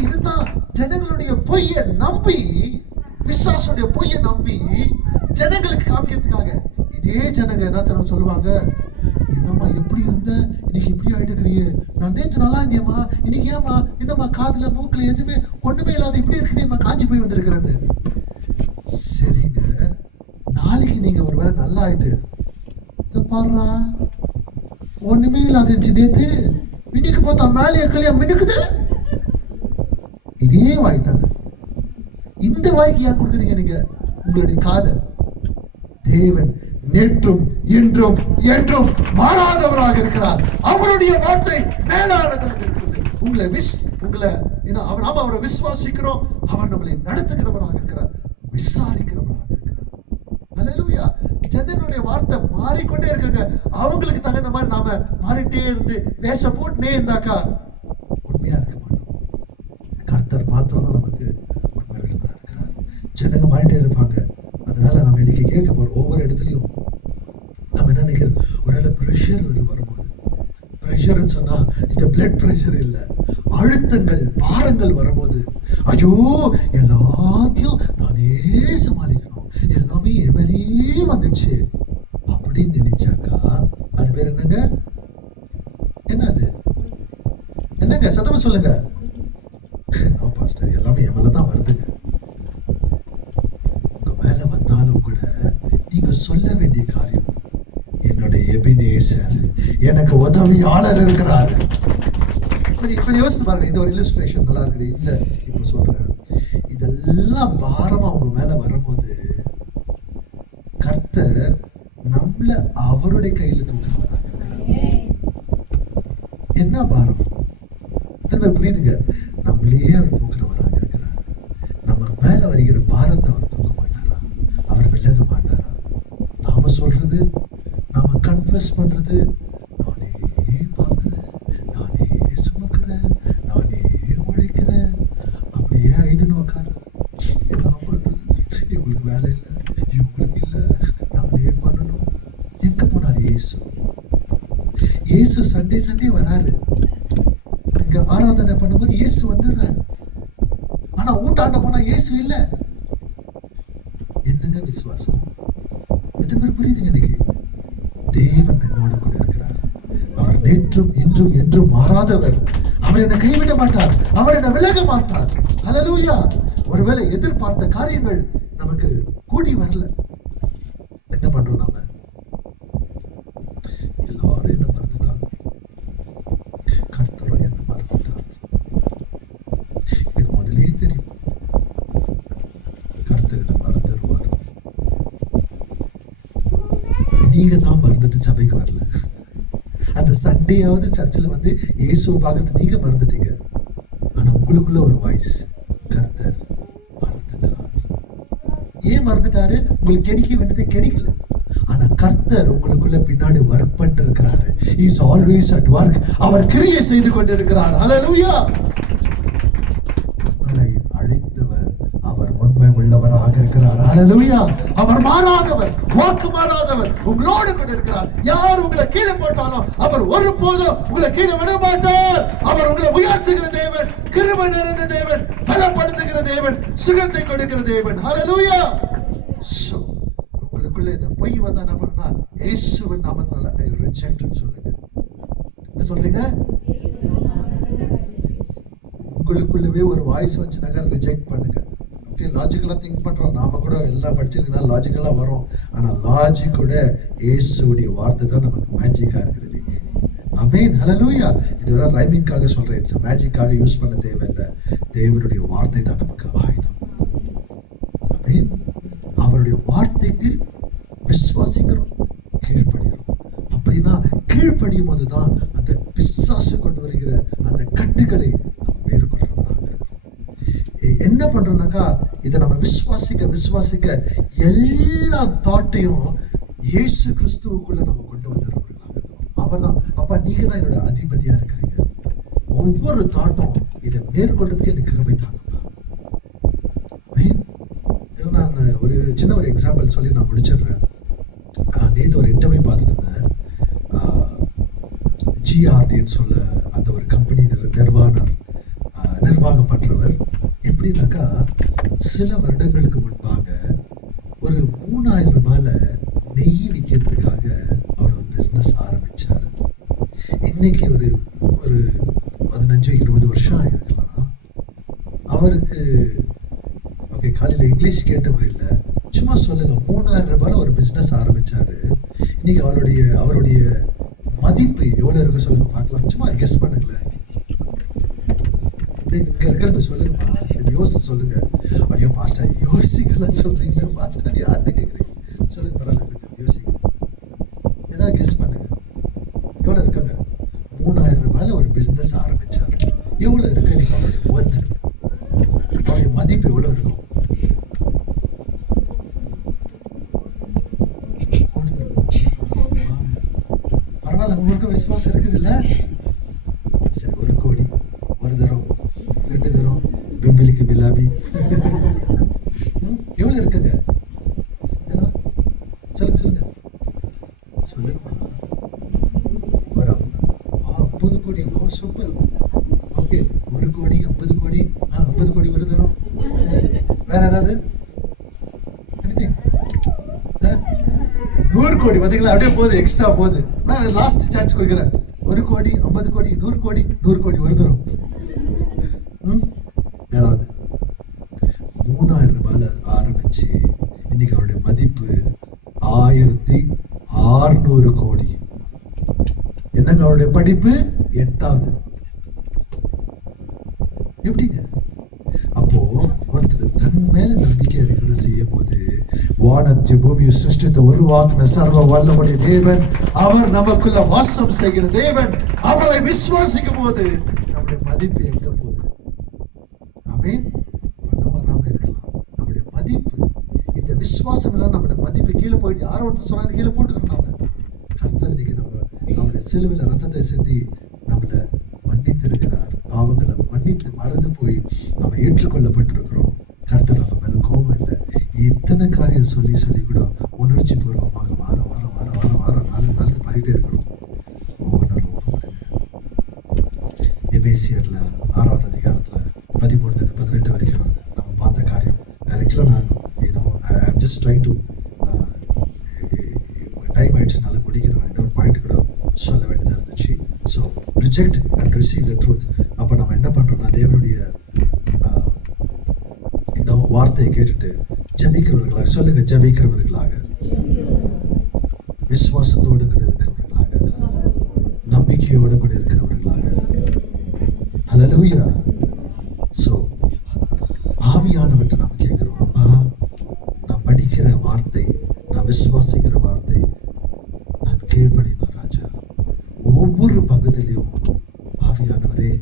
இதுதான் ஜனங்களுடைய பொய்யை நம்பி, விசுவாசனுடைய பொய்யை நம்பி ஜனங்களுக்கு காமிக்கிறதுக்காக இதே ஜனங்க என்ன சொல்லுவாங்க, என்னம்மா எப்படி இருந்த, இன்னைக்கு இப்படி ஆயிட்டுக்கிறியே, நான் நேற்று நல்லா இருந்தியம்மா, இன்னைக்கு ஏமா என்னம்மா காதுல மூக்குல எதுவுமே ஒண்ணுமே இல்லாத இப்படி இருக்கிறேம்மா, காஞ்சி போய் வந்திருக்கிறேன்னு. சரிங்க, நாளைக்கு நீங்க ஒரு வேளை நல்லா ஆயிட்டு பாடுறா ஒண்ணுமே இல்லாத நேத்து, இன்னைக்கு பார்த்தா மேலே கல்யா மினுக்குது. இதே வாய் தானே. இந்த வாய்க்கு யார் கொடுக்குறீங்க நீங்க உங்களுடைய காதை? தேவன் நேற்றும் இன்றும் என்றும் மாறாதவராக இருக்கிறார். அவருடைய வார்த்தை மேலானதாக இருக்கிறது. அவரை விசுவாசிக்கிறோம், அவர் நம்மளை நடத்துகிறவராக இருக்கிறார், விசாரிக்கிறவராக இருக்கிறார். ஹல்லேலூயா. ஜனங்களுடைய வார்த்தை மாறிக்கொண்டே இருக்காங்க. அவங்களுக்கு தகுந்த மாதிரி நாம மாறிட்டே இருந்து வேஷ போட்டுனே இருந்தாக்கா உண்மையா இருக்க மாட்டோம். கர்த்தர் மாத்திரம் தான் நமக்கு உண்மை உள்ளவராக இருக்கிறார். ஜனங்க மாறிட்டே இருப்பாங்க. அதனால நம்ம இன்னைக்கு கேட்க போறோம், ஒவ்வொரு இடத்துலையும் நம்ம என்ன நினைக்கிறோம், ஒருவேளை ப்ரெஷர் வரும்போது, ப்ரெஷர்னு சொன்னா இந்த பிளட் ப்ரெஷர் இல்ல, அழுத்தங்கள் பாரங்கள் வரும்போது, ஐயோ எல்லாத்தையும் நானே சமாளிக்கணும், எல்லாமே என் மேலேயே வந்துடுச்சு அப்படின்னு நினைச்சாக்கா அது பேர் என்னங்க? என்னது? என்னங்க? சத்தமா சொல்லுங்க. நோ பாஸ்டர், எல்லாமே என் மேலதான் வருதுங்க. உங்க மேல வந்தாலும் கூட நீங்க சொல்ல வேண்டிய காரியம், என்னுடைய எபினேசர், எனக்கு உதவியாளர் இருக்கிறார். கொஞ்சம் யோசிச்சு பாருங்க. இந்த ஒரு இல்லஸ்ட்ரேஷன் நல்லா இருக்குது. இந்த இப்ப சொல்றேன், இதெல்லாம் பாரமா உங்க மேல வரும்போது கர்த்தர் நம்மள அவருடைய கையில தூக்குறவராக இருக்கிறார். என்ன பாரம்? புரியுதுங்க? நம்மளையே அவர் தூக்குறவராக இருக்கிறார். நம்ம மேல வருகிற பாரத்தை அவர் தூக்க மாட்டாரா? அவர் விலக மாட்டாரா? நாம சொல்றது, நாம கன்ஃபஸ் பண்றது, நானே பார்க்கிறேன், நானே சுமக்கிறேன், நானே உழைக்கிறேன், அப்படியே ஐதுன்னு உட்காரு. என்ன பண்றது? இவங்களுக்கு வேலை இல்லை, இவங்களுக்கு இல்லை, நானே பண்ணணும். எங்க போனார் இயேசு? இயேசு சண்டே வராரு. இங்க ஆராதனை பண்ணும்போது இயேசு வந்துடுறாரு. ஆனா ஊட்டாண்ட போனா இயேசு இல்ல. என்னங்க விசுவாசம்? எத்தனை பேர் புரியுதுங்க? இன்னைக்கு தேவன் என்னோட கூட இருக்கிறார். அவர் நேற்றும் இன்றும் என்றும் மாறாதவர். அவர் என்னை கைவிட மாட்டார், அவர் என்னை விலக மாட்டார். ஹல்லேலூயா. ஒரு ஒருவேளை எதிர்பார்த்த காரியங்கள் நமக்கு கூடி வரல. என்ன பண்றோம் நாம? எல்லாரும் என்ன மறந்துட்டாங்க, கர்த்தரும் என்ன மறந்துட்டார். எனக்கு முதலே தெரியும் கர்த்தர் என்ன மறந்துடுவார். நீங்க தான் மறந்துட்டு சபைக்கு வரல. அந்த சண்டேயாவது சர்ச்சில் வந்து இயேசுவை பார்க்கறது நீங்க மறந்துட்டீங்க. ஆனா உங்களுக்குள்ள ஒரு வாய்ஸ், கர்த்தர் மறந்துட்டார். ஏன் மறந்துட்டாரு? உங்களுக்கு கிடைக்க வேண்டியதை கிடைக்கல. ஆனா கர்த்தர் உங்களுக்குள்ள பின்னாடி ஒர்க் பண்ணிட்டு இருக்கிறாரு. He is always at work. அவர் கிரியை செய்து கொண்டிருக்கிறார். ஹல்லேலூயா. உங்களை அழைத்தவர் அவர் உண்மை உள்ளவராக இருக்கிறார். ஹல்லேலூயா. அவர் மாறாதவர், வாக்கு மாறாதவர், உங்களோடு கூட இருக்கிறார். யார் உங்களை கீழே போட்டாலும் அவர் ஒருபோதும் உங்களை கீழே விட மாட்டார். அவர் உங்களை உயர்த்துகிற தேவன், கிருபை நிறைந்த தேவன், பலப்படுத்துகிற தேவன், சுகத்தை கொடுக்கிற தேவன். ஹல்லேலூயா. உங்களுக்குள்ள இந்த பொய் வந்தா என்ன பண்ணா, இயேசுவின் நாமத்தினால ஐ ரிஜெக்ட் சொல்லுங்க. என்ன சொல்றீங்க? உங்களுக்குள்ளவே ஒரு வாய்ஸ் வந்துச்சுனாக்கா ரிஜெக்ட் பண்ணுங்க. ஓகே, லாஜிக்கலா திங்க் பண்றோம். நாம கூட எல்லாம் படிச்சிருக்கா லாஜிக்கலா வரும். ஆனா லாஜிக்கோட இயேசுடைய வார்த்தை தான் நமக்கு மேஜிக்கா இருக்குது. ஆமென். ஹல்லேலூயா. இது ஒரு ரைமிங்காக சொல்றேன். இட்ஸ் மேஜிக்காக யூஸ் பண்ண தேவையில்லை. தேவனுடைய வார்த்தை தான் நமக்கு ஆயுதம். ஆமென். அவருடைய வார்த்தைக்கு விசுவாசிக்கிறோம், கீழ்ப்படுகிறோம். அப்படின்னா கீழ்ப்படியும் போதுதான் அந்த பிசாசு கொண்டு வருகிற அந்த கட்டுகளை நம்ம மேற்கொள்றவராக இருக்கிறோம். என்ன பண்றோம்னாக்கா, இதை நம்ம விசுவாசிக்க எல்லா தாட்டையும் இயேசு கிறிஸ்துவுக்குள்ள நம்ம கொண்டு வந்துடுறவர்களாக இருக்கிறோம். அவர்தான், அப்பா நீங்க தான் என்னோட அதிபதியா இருக்கிறீங்க. ஒவ்வொரு தாட்டும் இதை மேற்கொள்றதுக்கு எனக்கு கிருபை தாங்கப்பா. நான் ஒரு சின்ன ஒரு எக்ஸாம்பிள் சொல்லி நான் முடிச்சிடுறேன். நேற்று ஒரு இன்டர்வியூ பார்த்துட்டு இருந்தேன். ஜிஆர்டின்னு சொல்ல அந்த ஒரு கம்பெனி நிர்வாகம் பண்றவர் எப்படின்னாக்கா, சில வருடங்களுக்கு முன்பாக ஒரு 3000 ரூபாயில நெய் விற்கிறதுக்காக அவர் ஒரு பிஸ்னஸ் ஆரம்பிச்சாரு. இன்னைக்கு ஒரு 15-20 வருஷம் ஆயிருக்கலாம். அவருக்கு ஓகே, காலையில் இங்கிலீஷ் கேட்டவங்க இல்லை, சும்மா சொல்லுங்க, 3000 ரூபாயில ஒரு பிஸ்னஸ் ஆரம்பிச்சாரு. இன்னைக்கு அவருடைய மதிப்பு எவ்வளவு இருக்கு சொல்லுங்க பார்க்கலாம். சும்மா கெஸ் பண்ணுங்களேன். இங்க இருக்கிறது சொல்லுங்கம்மா, இது யோசிச்சு சொல்லுங்க. ஐயோ பாஸ்டர் யோசிக்கலாம் சொல்றீங்களா? பாஸ்டர் யாருன்னு கேட்குறீங்க? சொல்லுங்க, பரவாயில்ல, கொஞ்சம் யோசிங்க. ஏதாவது கெஸ் பண்ணுங்க. எவ்வளவு இருக்காங்க? 3000 ரூபாயில ஒரு பிஸ்னஸ் ஆரம்பிச்சாரு. எவ்வளவு இருக்கு இன்னைக்கு அவருடைய ஒர்த், அவருடைய மதிப்பு எவ்வளவு இருக்கும்? பரவாயில்ல, உங்களுக்கு விசுவாசம் இருக்குது இல்ல? சரி, 1 கோடி, ஒரு தரம், 2 தரம், பிம்பிலிக்கு பிலாபி எவ்வளவு இருக்குங்க? சொல்லுங்க சொல்லுங்கம்மா. ஒரு 50 கோடி. ஓ சூப்பர். ஓகே, 1 கோடி, 50 கோடி, 50 கோடி ஒரு தரம். வேற யாராவது? 100 கோடி. பார்த்தீங்களா, அப்படியே போகுது, எக்ஸ்ட்ரா போகுது. நான் லாஸ்ட் சான்ஸ் கொடுக்குறேன். 1 கோடி, 50 கோடி, 100 கோடி, 100 கோடி ஒரு தரம். யாராவது? 3000 ரூபாயில ஆரம்பிச்சு இன்னைக்கு அவருடைய மதிப்பு 1600 கோடி. என்னங்க அவருடைய படிப்பு? 8வது. எப்படிங்க? அப்போ ஒருத்தர் தன் மேல நம்பிக்கை இருக்கிற செய்யும் போது, வானத்தை பூமியை சிருஷ்டித்து உருவாக்கின சர்வ வல்லமுடைய தேவன், அவர் நமக்குள்ள வாசம் செய்கிற தேவன், அவரை விசுவாசிக்கும் போது நம்முடைய மதிப்பு எங்க போகுது? ஆமென். பணம் வராம இருக்கலாம், நம்முடைய மதிப்பு, இந்த விசுவாசம் எல்லாம் நம்முடைய மதிப்பு கீழே போயிட்டு, யாரோ ஒருத்தர் சொன்னாங்க கீழே போட்டுக்கிறோம். நாம கர்த்தர் இன்னைக்கு நம்முடைய சிலுவையில ரத்தத்தை சிந்தி நம்மளை மன்னித்து இருக்கிறார். பாவங்களை மன்னித்து மறந்து போய் நம்ம ஏற்றுக்கொள்ளப்பட்டிருக்கிறோம். கர்த்தர் நம்ம மேல கோபம் இல்லை. இத்தனை காரியம் சொல்லி கூட உணர்ச்சி பூர்வமாக வாரம் நாலு மாறிட்டே இருக்கிறோம். ஒவ்வொன்றும் எபேசியர்ல 6வது அதிகாரத்துல 13-18 வரைக்கும் நம்ம பார்த்த காரியம். ஆக்சுவலா நான் I'm just trying to time ஆயிடுச்சுனால முடிக்கிறேன். இன்னொரு பாயிண்ட் கூட சொல்ல வேண்டியதாக இருந்துச்சு. So reject and receive the truth. அப்போ நம்ம என்ன பண்றோம்னா, தேவனுடைய வார்த்தையை கேட்டுட்டு ஜெபிக்கிறவர்களாக சொல்லுங்க, ஜெபிக்கிறவர்களாக, விசுவாசத்தோடு கூட இருக்கிறவர்களாக, நம்பிக்கையோடு கூட இருக்கிறவர்களாக. ஹல்லேலூயா. சோ ஆவியானவற்றை நாம் கேட்கிறோம், அப்பா நான் படிக்கிற வார்த்தை, நான் விசுவாசிக்கிற வார்த்தை நான் கீழ்ப்படினேன் ராஜா. ஒவ்வொரு பகுதியிலையும் ஆவியானவரே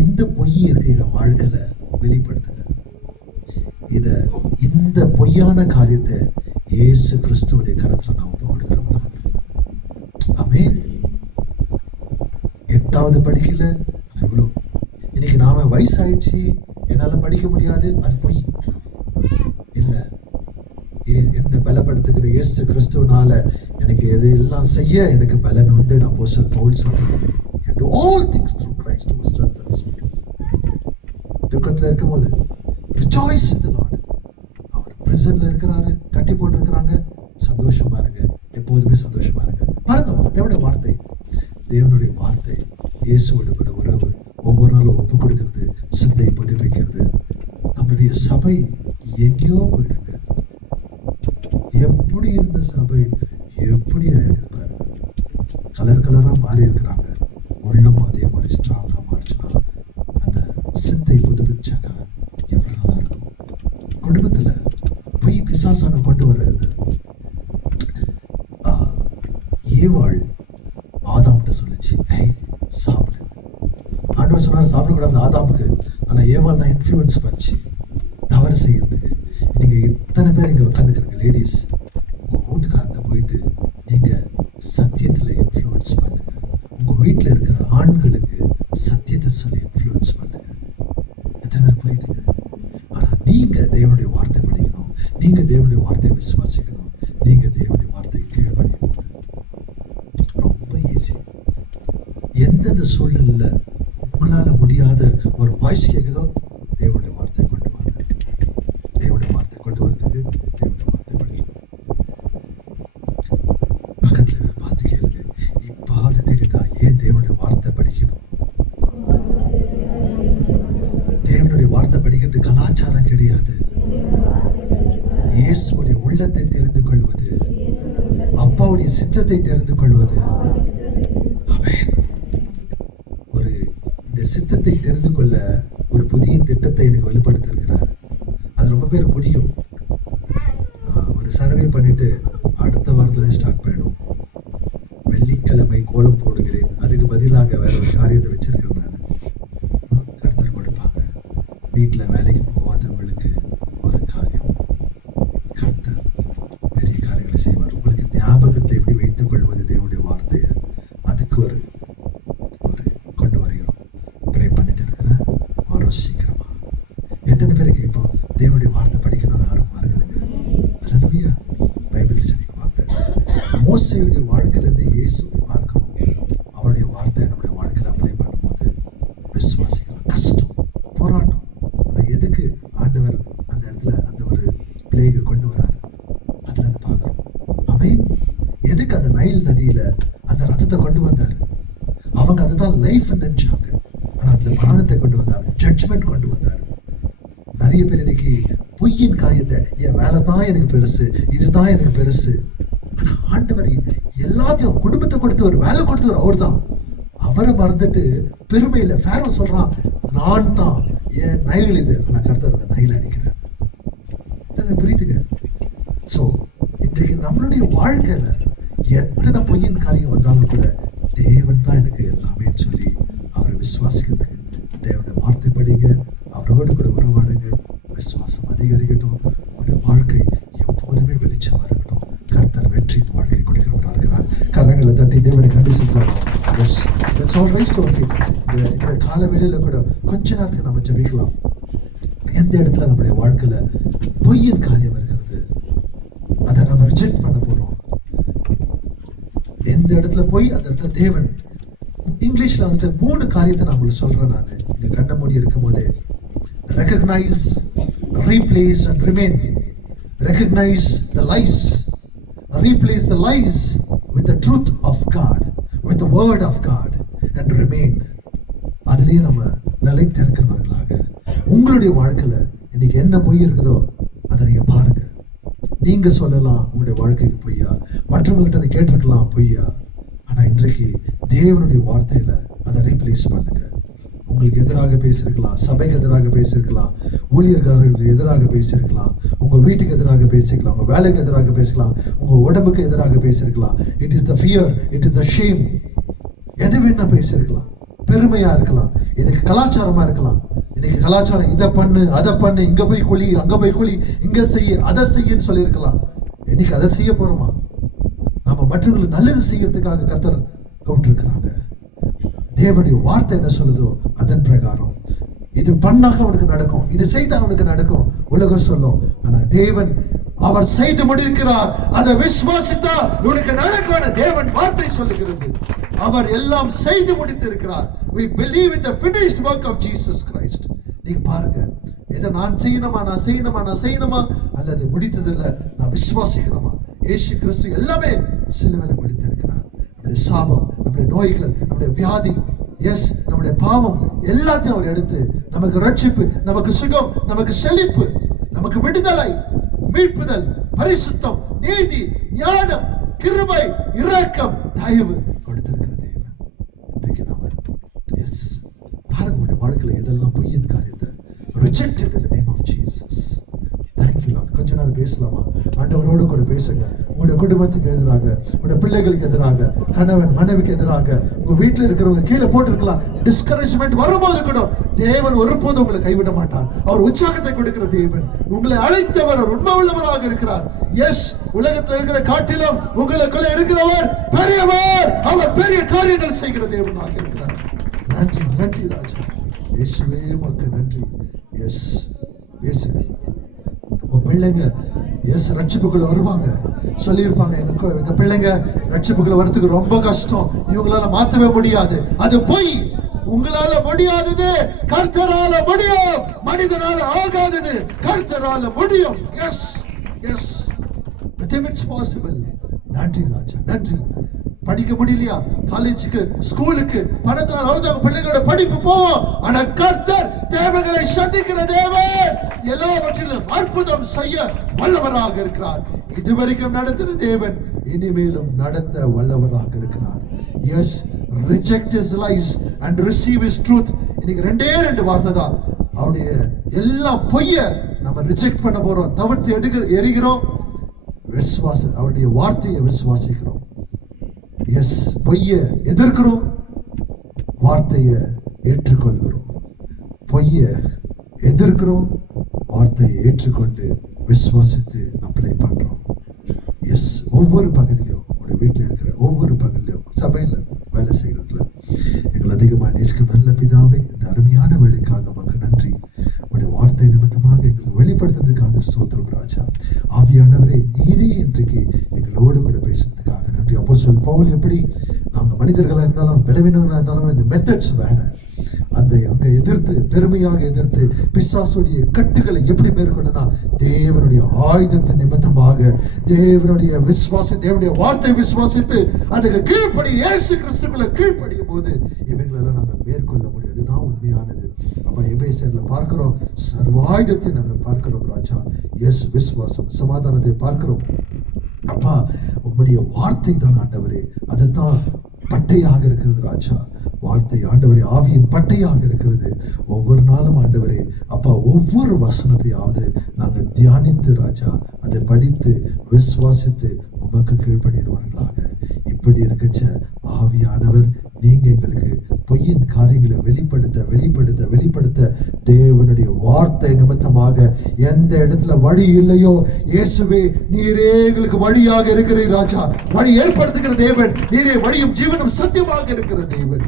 எந்த பொய் இருக்கு என் வாழ்க்கையில வெளிப்படுத்துங்க. இந்த பொய்யான காரியத்தை இயேசு கிறிஸ்துவுடைய கரத்துல நான் ஒப்பு கொடுக்கிறோம். ஆமென். 8வது படிக்கல, இவ்வளோ இன்னைக்கு நாம வயசாயிடுச்சு என்னால படிக்க முடியாது, அது பொய் இல்ல. என்ன பலப்படுத்துகிற இயேசு கிறிஸ்துவனால எனக்கு எதெல்லாம் செய்ய எனக்கு பலன் உண்டு. நான் அப்போஸ்தலன் பவுல் சொல்றேன், do all things through Christ who strengthens me. துக்கத்துல இருக்கும்போது rejoice in the Lord. அவர் பிரிசன்ல இருக்கிறாரு, கட்டி போட்டு இருக்கிறாங்க, சந்தோஷமா இருங்க, எப்போதுமே சந்தோஷமா இருங்க. பாருங்க, தேவனுடைய வார்த்தை, தேவனுடைய வார்த்தை, இயேசுவோட கூட உறவு, ஒவ்வொரு நாளும் ஒப்பு கொடுக்கிறது, சிந்தை புதுப்பிக்கிறது. நம்முடைய சபை எங்கேயோ போயிடுங்க. எப்படி இருந்த சபை எப்படியா இருக்குது பாருங்க. கலர் கலரா மாறி இருக்கிறாங்க, உள்ளம் அதே மாதிரி ஸ்ட்ராங்கா மாறிச்சுன்னா அந்த சிந்தை புதுப்பிச்சாக்கா எவ்வளவு நல்லா இருக்கும். குடும்பத்துல போய் பிசாசான கொண்டு வர்றது. ஏவாள் ஆதாம்கிட்ட சொல்லிச்சு, ஏய் சாப்பிடு. ஆண்டவர் சொன்னார் சாப்பிடக்கூடாது ஆதாமுக்கு, ஆனா ஏவாள் தான் இன்ஃப்ளூயன்ஸ் பண்ணிச்சு தவறு செய்யறதுக்கு. நீங்க இத்தனை பேர் இங்க உட்காந்துக்கிறீங்க லேடிஸ், உங்க வீட்டுக்காரர்கிட்ட போயிட்டு நீங்க சத்தியத்துல இன்ஃப்ளூயன்ஸ் பண்ணுங்க. உங்க வீட்டுல இருக்கிற ஆண்களுக்கு சத்தியத்தை சொல்லி இன்ஃப்ளூயன்ஸ் பண்ணுங்க. எத்தனை பேர் புரியுதுங்க? ஆனா நீங்க தேவனுடைய வார்த்தை படிக்கணும், நீங்க தேவனுடைய வார்த்தையை விசுவாசிக்கணும், நீங்க தேவனுடைய வார்த்தை கீழ்ப்படியணும். ரொம்ப ஈஸி. எந்தெந்த சூழ்நிலையில உங்களால முடியாத ஒரு வாய்ஸ் கேட்குதோ தேவனுடைய வார்த்தை கொண்டு வாங்க. தேவனுடைய வார்த்தை கொண்டு வரதுக்கு தேவனுடைய வார்த்தை படிக்கணும். பக்கத்துல பார்த்து கேளுங்க, இப்பாவது தெரியுதா ஏன் தேவனுடைய வார்த்தை படிக்கணும்? தேவனுடைய வார்த்தை படிக்கிறது கலாச்சாரம் கிடையாது. இயேசுடைய உள்ளத்தை தெரிந்து கொள்வது, அப்பாவுடைய சித்தத்தை தெரிந்து கொள்வது. ஆமென். ஒரு இந்த சித்தத்தை தெரிந்து கொள்ள ஒரு புதிய திட்டத்தை எனக்கு வெளிப்படுத்தி இருக்கிறார். அது ரொம்ப பேர் பிடிக்கும். ஒரு சர்வே பண்ணிட்டு அடுத்த வாரத்துல ஸ்டார்ட் பண்ணிடும். வெள்ளிக்கிழமை கோலம் போடுகிறேன், அதுக்கு பதிலாக வேற ஒரு காரியத்தை வச்சிருக்கேன் நான். கர்த்தர் கொடுப்பாங்க. வீட்டுல வேலைக்கு போகாதவங்களுக்கு ஒரு காரியம், கர்த்தர் பெரிய காரியங்களை செய்வார். உங்களுக்கு ஞாபகத்தை எப்படி வைத்துக் கொள்வது தேவனுடைய வார்த்தையை, அதுக்கு ஒரு கொண்டு வருகிறோம். ப்ரே பண்ணிட்டு இருக்கிறேன், வரும் சீக்கிரமா. எத்தனை பேருக்கு இப்போ தேவனுடைய வார்த்தை படிக்கணும்னு ஆர்வமா இருக்குதுங்க? ஹல்லேலூயா. பைபிள் ஸ்டடிக்கு வாங்க. மோசேயுடைய வாழ்க்கையிலிருந்து இயேசுவை பார்க்கிறோம். அவருடைய வார்த்தை நம்முடைய வாழ்க்கையில அப்ளை பண்ணும்போது விசுவாசிக்கலாம். கஷ்டம், போராட்டம். ஆனா எதுக்கு ஆண்டவர் அந்த இடத்துல அந்த ஒரு பிளேகை கொண்டு வராரு, அதுல இருந்து பார்க்கிறோம். ஆமென். எதுக்கு அந்த நைல் நதியில அந்த ரத்தத்தை கொண்டு வந்தாரு? அவங்க அதுதான் லைஃப் நினைச்சாங்க, ஆனா அதுல மரணத்தை கொண்டு வந்தார், ஜட்ஜ்மெண்ட் கொண்டு வந்தார். நிறைய பேர் இன்னைக்கு பொய்யின் காரியத்தை, என் வேலை தான் எனக்கு பெருசு, இதுதான் எனக்கு பெருசு. ஆனா ஆண்டவர் எல்லாத்தையும் குடும்பத்தை கொடுத்து ஒரு வேலை கொடுத்தவர் அவர் தான். அவரை மறந்துட்டு பெருமையில ஃபேரோ சொல்றான், நான் தான், என் நைல் இது. ஆனா கர்த்தர் அந்த நைல் அடிக்கிறார். புரியுதுங்க? சோ இன்றைக்கு நம்மளுடைய வாழ்க்கையில எத்தனை பொய்யின் காரியம் வந்தாலும் கூட தேவன் தான் எனக்கு எல்லாமே சொல்லி அவரை விசுவாசிக்கிறதுக்கு தேவனுடைய வார்த்தை படிங்க, அவரோடு கூட உறவாடுங்க. விசுவாசம் அதிகரிக்கட்டும். உங்களுடைய வாழ்க்கை எப்போதுமே வெளிச்சமா இருக்கட்டும். கர்த்தர் வெற்றியின் வாழ்க்கை கொடுக்கிறவராக இருக்கிறார். கரங்களை தட்டி தேவனை கண்டு சொல்றாங்க. இந்த கால வேளையில கூட கொஞ்ச நேரத்துக்கு நம்ம ஜெபிக்கலாம். எந்த இடத்துல நம்முடைய வாழ்க்கையில பொய்யின் காரியம் இருக்கிறது, அதை நம்ம ரிஜெக்ட் பண்ண போறோம். எந்த இடத்துல போய் அந்த இடத்துல தேவன், இங்கிலீஷ்ல வந்துட்டு 3 காரியத்தை நான் உங்களுக்கு சொல்றேன். நான் இங்க கண்ண மூடி இருக்கும் போதே, recognize, replace and remain. Recognize the lies, replace the lies with the truth of God, with the word of God, and remain. அதிலேயே நம்ம நிலைத்திருக்கிறவர்களாக உங்களுடைய வாழ்க்கையில இன்னைக்கு என்ன பொய் இருக்குதோ அதை நீங்க பாருங்க. நீங்க சொல்லலாம் உங்களுடைய வாழ்க்கைக்கு பொய்யா, மற்றவங்ககிட்ட அதை கேட்டிருக்கலாம் பொய்யா. ஆனா இன்றைக்கு தேவனுடைய வார்த்தையில அதை ரீப்ளேஸ் பண்ணுங்க. உங்களுக்கு எதிராக பேசியிருக்கலாம், சபைக்கு எதிராக பேசியிருக்கலாம், ஊழியர்களுக்கு எதிராக பேசியிருக்கலாம், உங்க வீட்டுக்கு எதிராக பேசிக்கலாம், உங்க வேலைக்கு எதிராக பேசலாம், உங்க உடம்புக்கு எதிராக பேசியிருக்கலாம். It is the fear, it is the shame. எது வேணா பேசியிருக்கலாம், பெருமையா இருக்கலாம், இதுக்கு கலாச்சாரமா இருக்கலாம். இன்னைக்கு கலாச்சாரம் இதை பண்ணு அதை பண்ணு, இங்க போய் குழி அங்க போய் குழி, இங்க செய்ய அதை செய்யன்னு சொல்லியிருக்கலாம். இன்னைக்கு அதை செய்ய போறோமா? நம்ம மற்றவங்களுக்கு நல்லது செய்யறதுக்காக கர்த்தர் கூப்பிட்டுருக்கிறாங்க. தேவனுடைய வார்த்தை என்ன சொல்லுதோ அதன் பிரகாரம் இது பண்ணாக அவனுக்கு நடக்கும், இது செய்த அவனுக்கு நடக்கும் உலகம் சொல்லும். ஆனா தேவன் அவர் செய்து முடிக்கிறார். அதை விசுவாசித்தா இவனுக்கு நடக்கும். தேவன் வார்த்தை சொல்லுகிறது, அவர் எல்லாம் செய்து முடித்திருக்கிறார். We believe in the finished work of Jesus Christ. நீங்க பாருங்க, இதை நான் செய்யணுமா அல்லது முடித்ததில்ல நான் விசுவாசிக்கிறோமா? இயேசு கிறிஸ்து எல்லாமே சிலுவையில் முடித்திருக்கிறார். நம்முடைய சாபம், நம்முடைய நோய்கள், நம்முடைய வியாதி, நம்முடைய பாவம் எல்லாத்தையும் அவர் எடுத்து நமக்கு ரட்சிப்பு, நமக்கு சுகம், நமக்கு செழிப்பு, நமக்கு விடுதலை, மீட்புதல், பரிசுத்தம், நீதி, ஞானம், கிருபை, இரக்கம், தயவு கொடுத்திருக்கிற தேவன். இன்றைக்கு நாம பாருங்க, உங்களுடைய வாழ்க்கையில எதெல்லாம் பொய்யின் காரியத்தை rejected in the name of Jesus. Thank you Lord. கொஞ்ச நேரம் பேசலாமா? ஆண்டவரோடு கூட பேசுங்க. உங்களுடைய குடும்பத்துக்கு எதிராக, உங்களுடைய பிள்ளைகளுக்கு எதிராக, கணவன் மனைவிக்கு எதிராக, உங்க வீட்டில் இருக்கிறவங்க கீழே போட்டிருக்கலாம். டிஸ்கரேஜ்மெண்ட் வரும்போது கூட தேவன் ஒருபோதும் உங்களை கைவிட மாட்டார். அவர் உற்சாகத்தை கொடுக்கிற தேவன். உங்களை அழைத்தவர் உண்மை உள்ளவராக இருக்கிறார். உலகத்தில் இருக்கிற காட்டிலும் உங்களுக்குள்ள இருக்கிறவர் பெரியவர். அவர் பெரிய காரியங்கள் செய்கிற தேவனாக இருக்கிறார். நன்றி நன்றி ராஜா. இயேசுவே உமக்கு நன்றி. பேசுங்க. உங்க பிள்ளைங்க ரட்சிப்புக்குள்ள வருவாங்க. சொல்லியிருப்பாங்க, எங்க பிள்ளைங்க ரட்சிப்புக்குள்ள வரதுக்கு ரொம்ப கஷ்டம், இவங்களால மாத்தவே முடியாது. அது பொய். உங்களால முடியாதது கர்த்தரால முடியும். மனிதனால ஆகாதது கர்த்தரால முடியும். With him it's possible. நன்றி ராஜா, நன்றி. படிக்க முடியலையா? காலேஜுக்கு, ஸ்கூலுக்கு பணத்தினால் அவங்க பிள்ளைகளோட படிப்பு போவோம். ஆனா கர்த்தர் தேவைகளை சந்திக்கிற தேவன், எல்லாவற்றிலும் அற்புதம் செய்ய வல்லவராக இருக்கிறார். இதுவரைக்கும் நடத்தின தேவன் இனிமேலும் நடத்த வல்லவராக இருக்கிறார். Reject his lies and receive his truth. இன்னைக்கு ரெண்டு வார்த்தை தான். அவருடைய எல்லா பொய்ய நம்ம ரிஜெக்ட் பண்ண போறோம், தவிர்த்து எரிகிறோம். அவருடைய வார்த்தையை விசுவாசிக்கிறோம். பொய்ய எதிர்க்கிறோம், வார்த்தையை ஏற்றுக்கொள்கிறோம். பொய்ய எதிர்க்கிறோம், வார்த்தையை ஏற்றுக்கொண்டு விசுவாசித்து அப்ளை பண்றோம். ஒவ்வொரு பகுதியிலும், உங்களுடைய வீட்டில் இருக்கிற ஒவ்வொரு பகுதியிலும், சபையில வேலை செய்யறதுல எங்களை அதிகமாக நேசிக்கும் நல்ல பிதாவே, இந்த அருமையான வேலைக்காக நமக்கு நன்றி. உங்களுடைய வார்த்தை நிமித்தமாக எங்களுக்கு வெளிப்படுத்துறதுக்காக ஸ்தோத்திரம் ராஜா. ஆவியானவரே, நீரே இன்றைக்கு எங்களோடு கூட பேசுறதுக்காக நன்றி. அப்போஸ்தலன் பவுல் எப்படி நாங்க மனிதர்களா இருந்தாலும் பலவீனர்களா இருந்தாலும் இந்த மெத்தட்ஸ் வேற, அந்த அங்க எதிர்த்து, பெருமையாக எதிர்த்து பிசாசுடைய கட்டுகளை எப்படி மேற்கொண்டனா தேவனுடைய ஆயுதத்தை நிமித்தமாக, தேவனுடைய வார்த்தை விசுவாசித்து அதுக்கு கீழ்ப்படி, இயேசு கிறிஸ்துக்குள்ள கீழ்ப்படியும் போது இவைகளெல்லாம் நாங்கள் மேற்கொள்ள முடியும். அதுதான் உண்மையானது. அப்ப எபேசியர்ல பார்க்கிறோம், சர்வாயுதத்தை நாங்கள் பார்க்கிறோம் ராஜா. விசுவாசம், சமாதானத்தை பார்க்கிறோம். அப்பா, உம்முடைய வார்த்தை தான் ஆண்டவரே, அதுதான் பட்டையாக இருக்கிறது ராஜா. வார்த்தை ஆண்டவரே ஆவியின் பட்டையாக இருக்கிறது. ஒவ்வொரு நாளும் ஆண்டவரே அப்பா, ஒவ்வொரு வசனத்தையாவது நாங்கள் தியானித்து ராஜா, அதை படித்து விசுவாசித்து உமக்கு கீழ்ப்படுகிறவர்களாக இப்படி இருக்கச்ச ஆவியானவர் நீங்க எங்களுக்கு பொய்யின் காரியங்களை வெளிப்படுத்த தேவனுடைய வார்த்தை நிமித்தமாக எந்த இடத்துல வழி இல்லையோ, இயேசுவே நீரே எங்களுக்கு வழியாக இருக்கிறீர் ராஜா. வழி ஏற்படுத்துகிற தேவன் நீரே, வழியும் ஜீவனும் சத்தியமாக இருக்கிற தேவன்.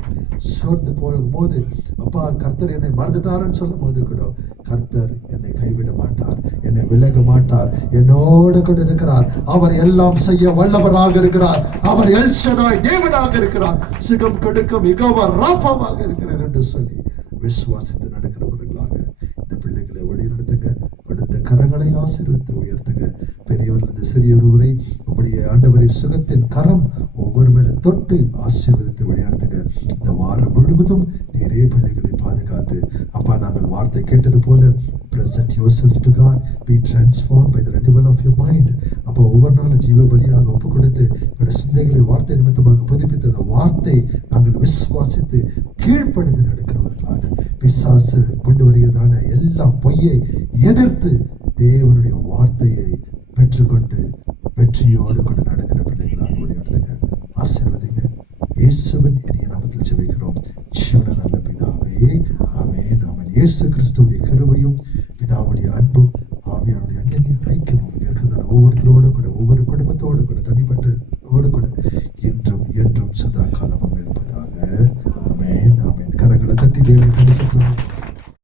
சோர்ந்து போகும்போது அப்பா, கர்த்தர் என்னை மறந்துட்டாருன்னு சொல்லும் போது கூட கர்த்தர் என்னை கைவிட மாட்டார், என்னை விலக மாட்டார், என்னோடு கூட இருக்கிறார். அவர் எல்லாம் செய்ய வல்லவராக இருக்கிறார். அவர் எல் ஷடாய் தேவனாக இருக்கிறார். சுகம் கொடுக்கும் யெகோவா ராஃபாவாக இருக்கிறார் என்று சொல்லி விசுவாசித்து நடக்கிறவர்களாக இந்த பிள்ளைகளை வழி நடத்துங்க. கொடுத்த கரங்களை ஆசீர்வித்து உயர்த்துங்க. பெரியவர்கள் சிறியவர் வரை உங்களுடைய ஆண்டவரை சுகத்தின் கரம் ஒவ்வொரு மேல தொட்டு ஆசீர்வதித்து வழி நடத்துங்க. இந்த வாரம் முழுவதும் நிறைய பிள்ளைகளை பாதுகாத்து அப்பா, நாங்கள் வார்த்தை கேட்டது போல present yourself to God, be transformed by the renewal of your mind. அப்போ ஒவ்வொரு நாளும் ஜீவ பலியாக ஒப்பு கொடுத்து என்னுடைய சிந்தைகளை வார்த்தை நிமித்தமாக புதுப்பித்த அந்த வார்த்தை நாங்கள் விசுவாசித்து கீழ்ப்படிந்து நடக்கிறவர்களாக, பிசாசு கொண்டு வருகிறதான எல்லாம் பொய்யை எதிர்த்து தேவனுடைய வார்த்தையை பெற்றுக்கொண்டு வெற்றியோடு கூட நடக்கிற பிள்ளைகளாக ஓடி வந்துங்க. ஆசீர்வதிங்க. இயேசுவின் இனிய நாமத்தில் ஜெபிக்கிறோம் ஜீவன நல்ல பிதாவே, ஆமென் ஆமென். இயேசு கிறிஸ்துவுடைய கிருபையும் பிதாவுடைய அன்பும் ஆவியானுடைய அன்பின் ஐக்கியமும் இருக்கிறதான ஒவ்வொருத்தரோடு கூட, ஒவ்வொரு குடும்பத்தோடு கூட, தனிப்பட்டோடு கூட என்றும் என்றும் சதா காலமும் இருப்பதாக. ஆமென் ஆமென். கரங்களை தட்டி தேவனை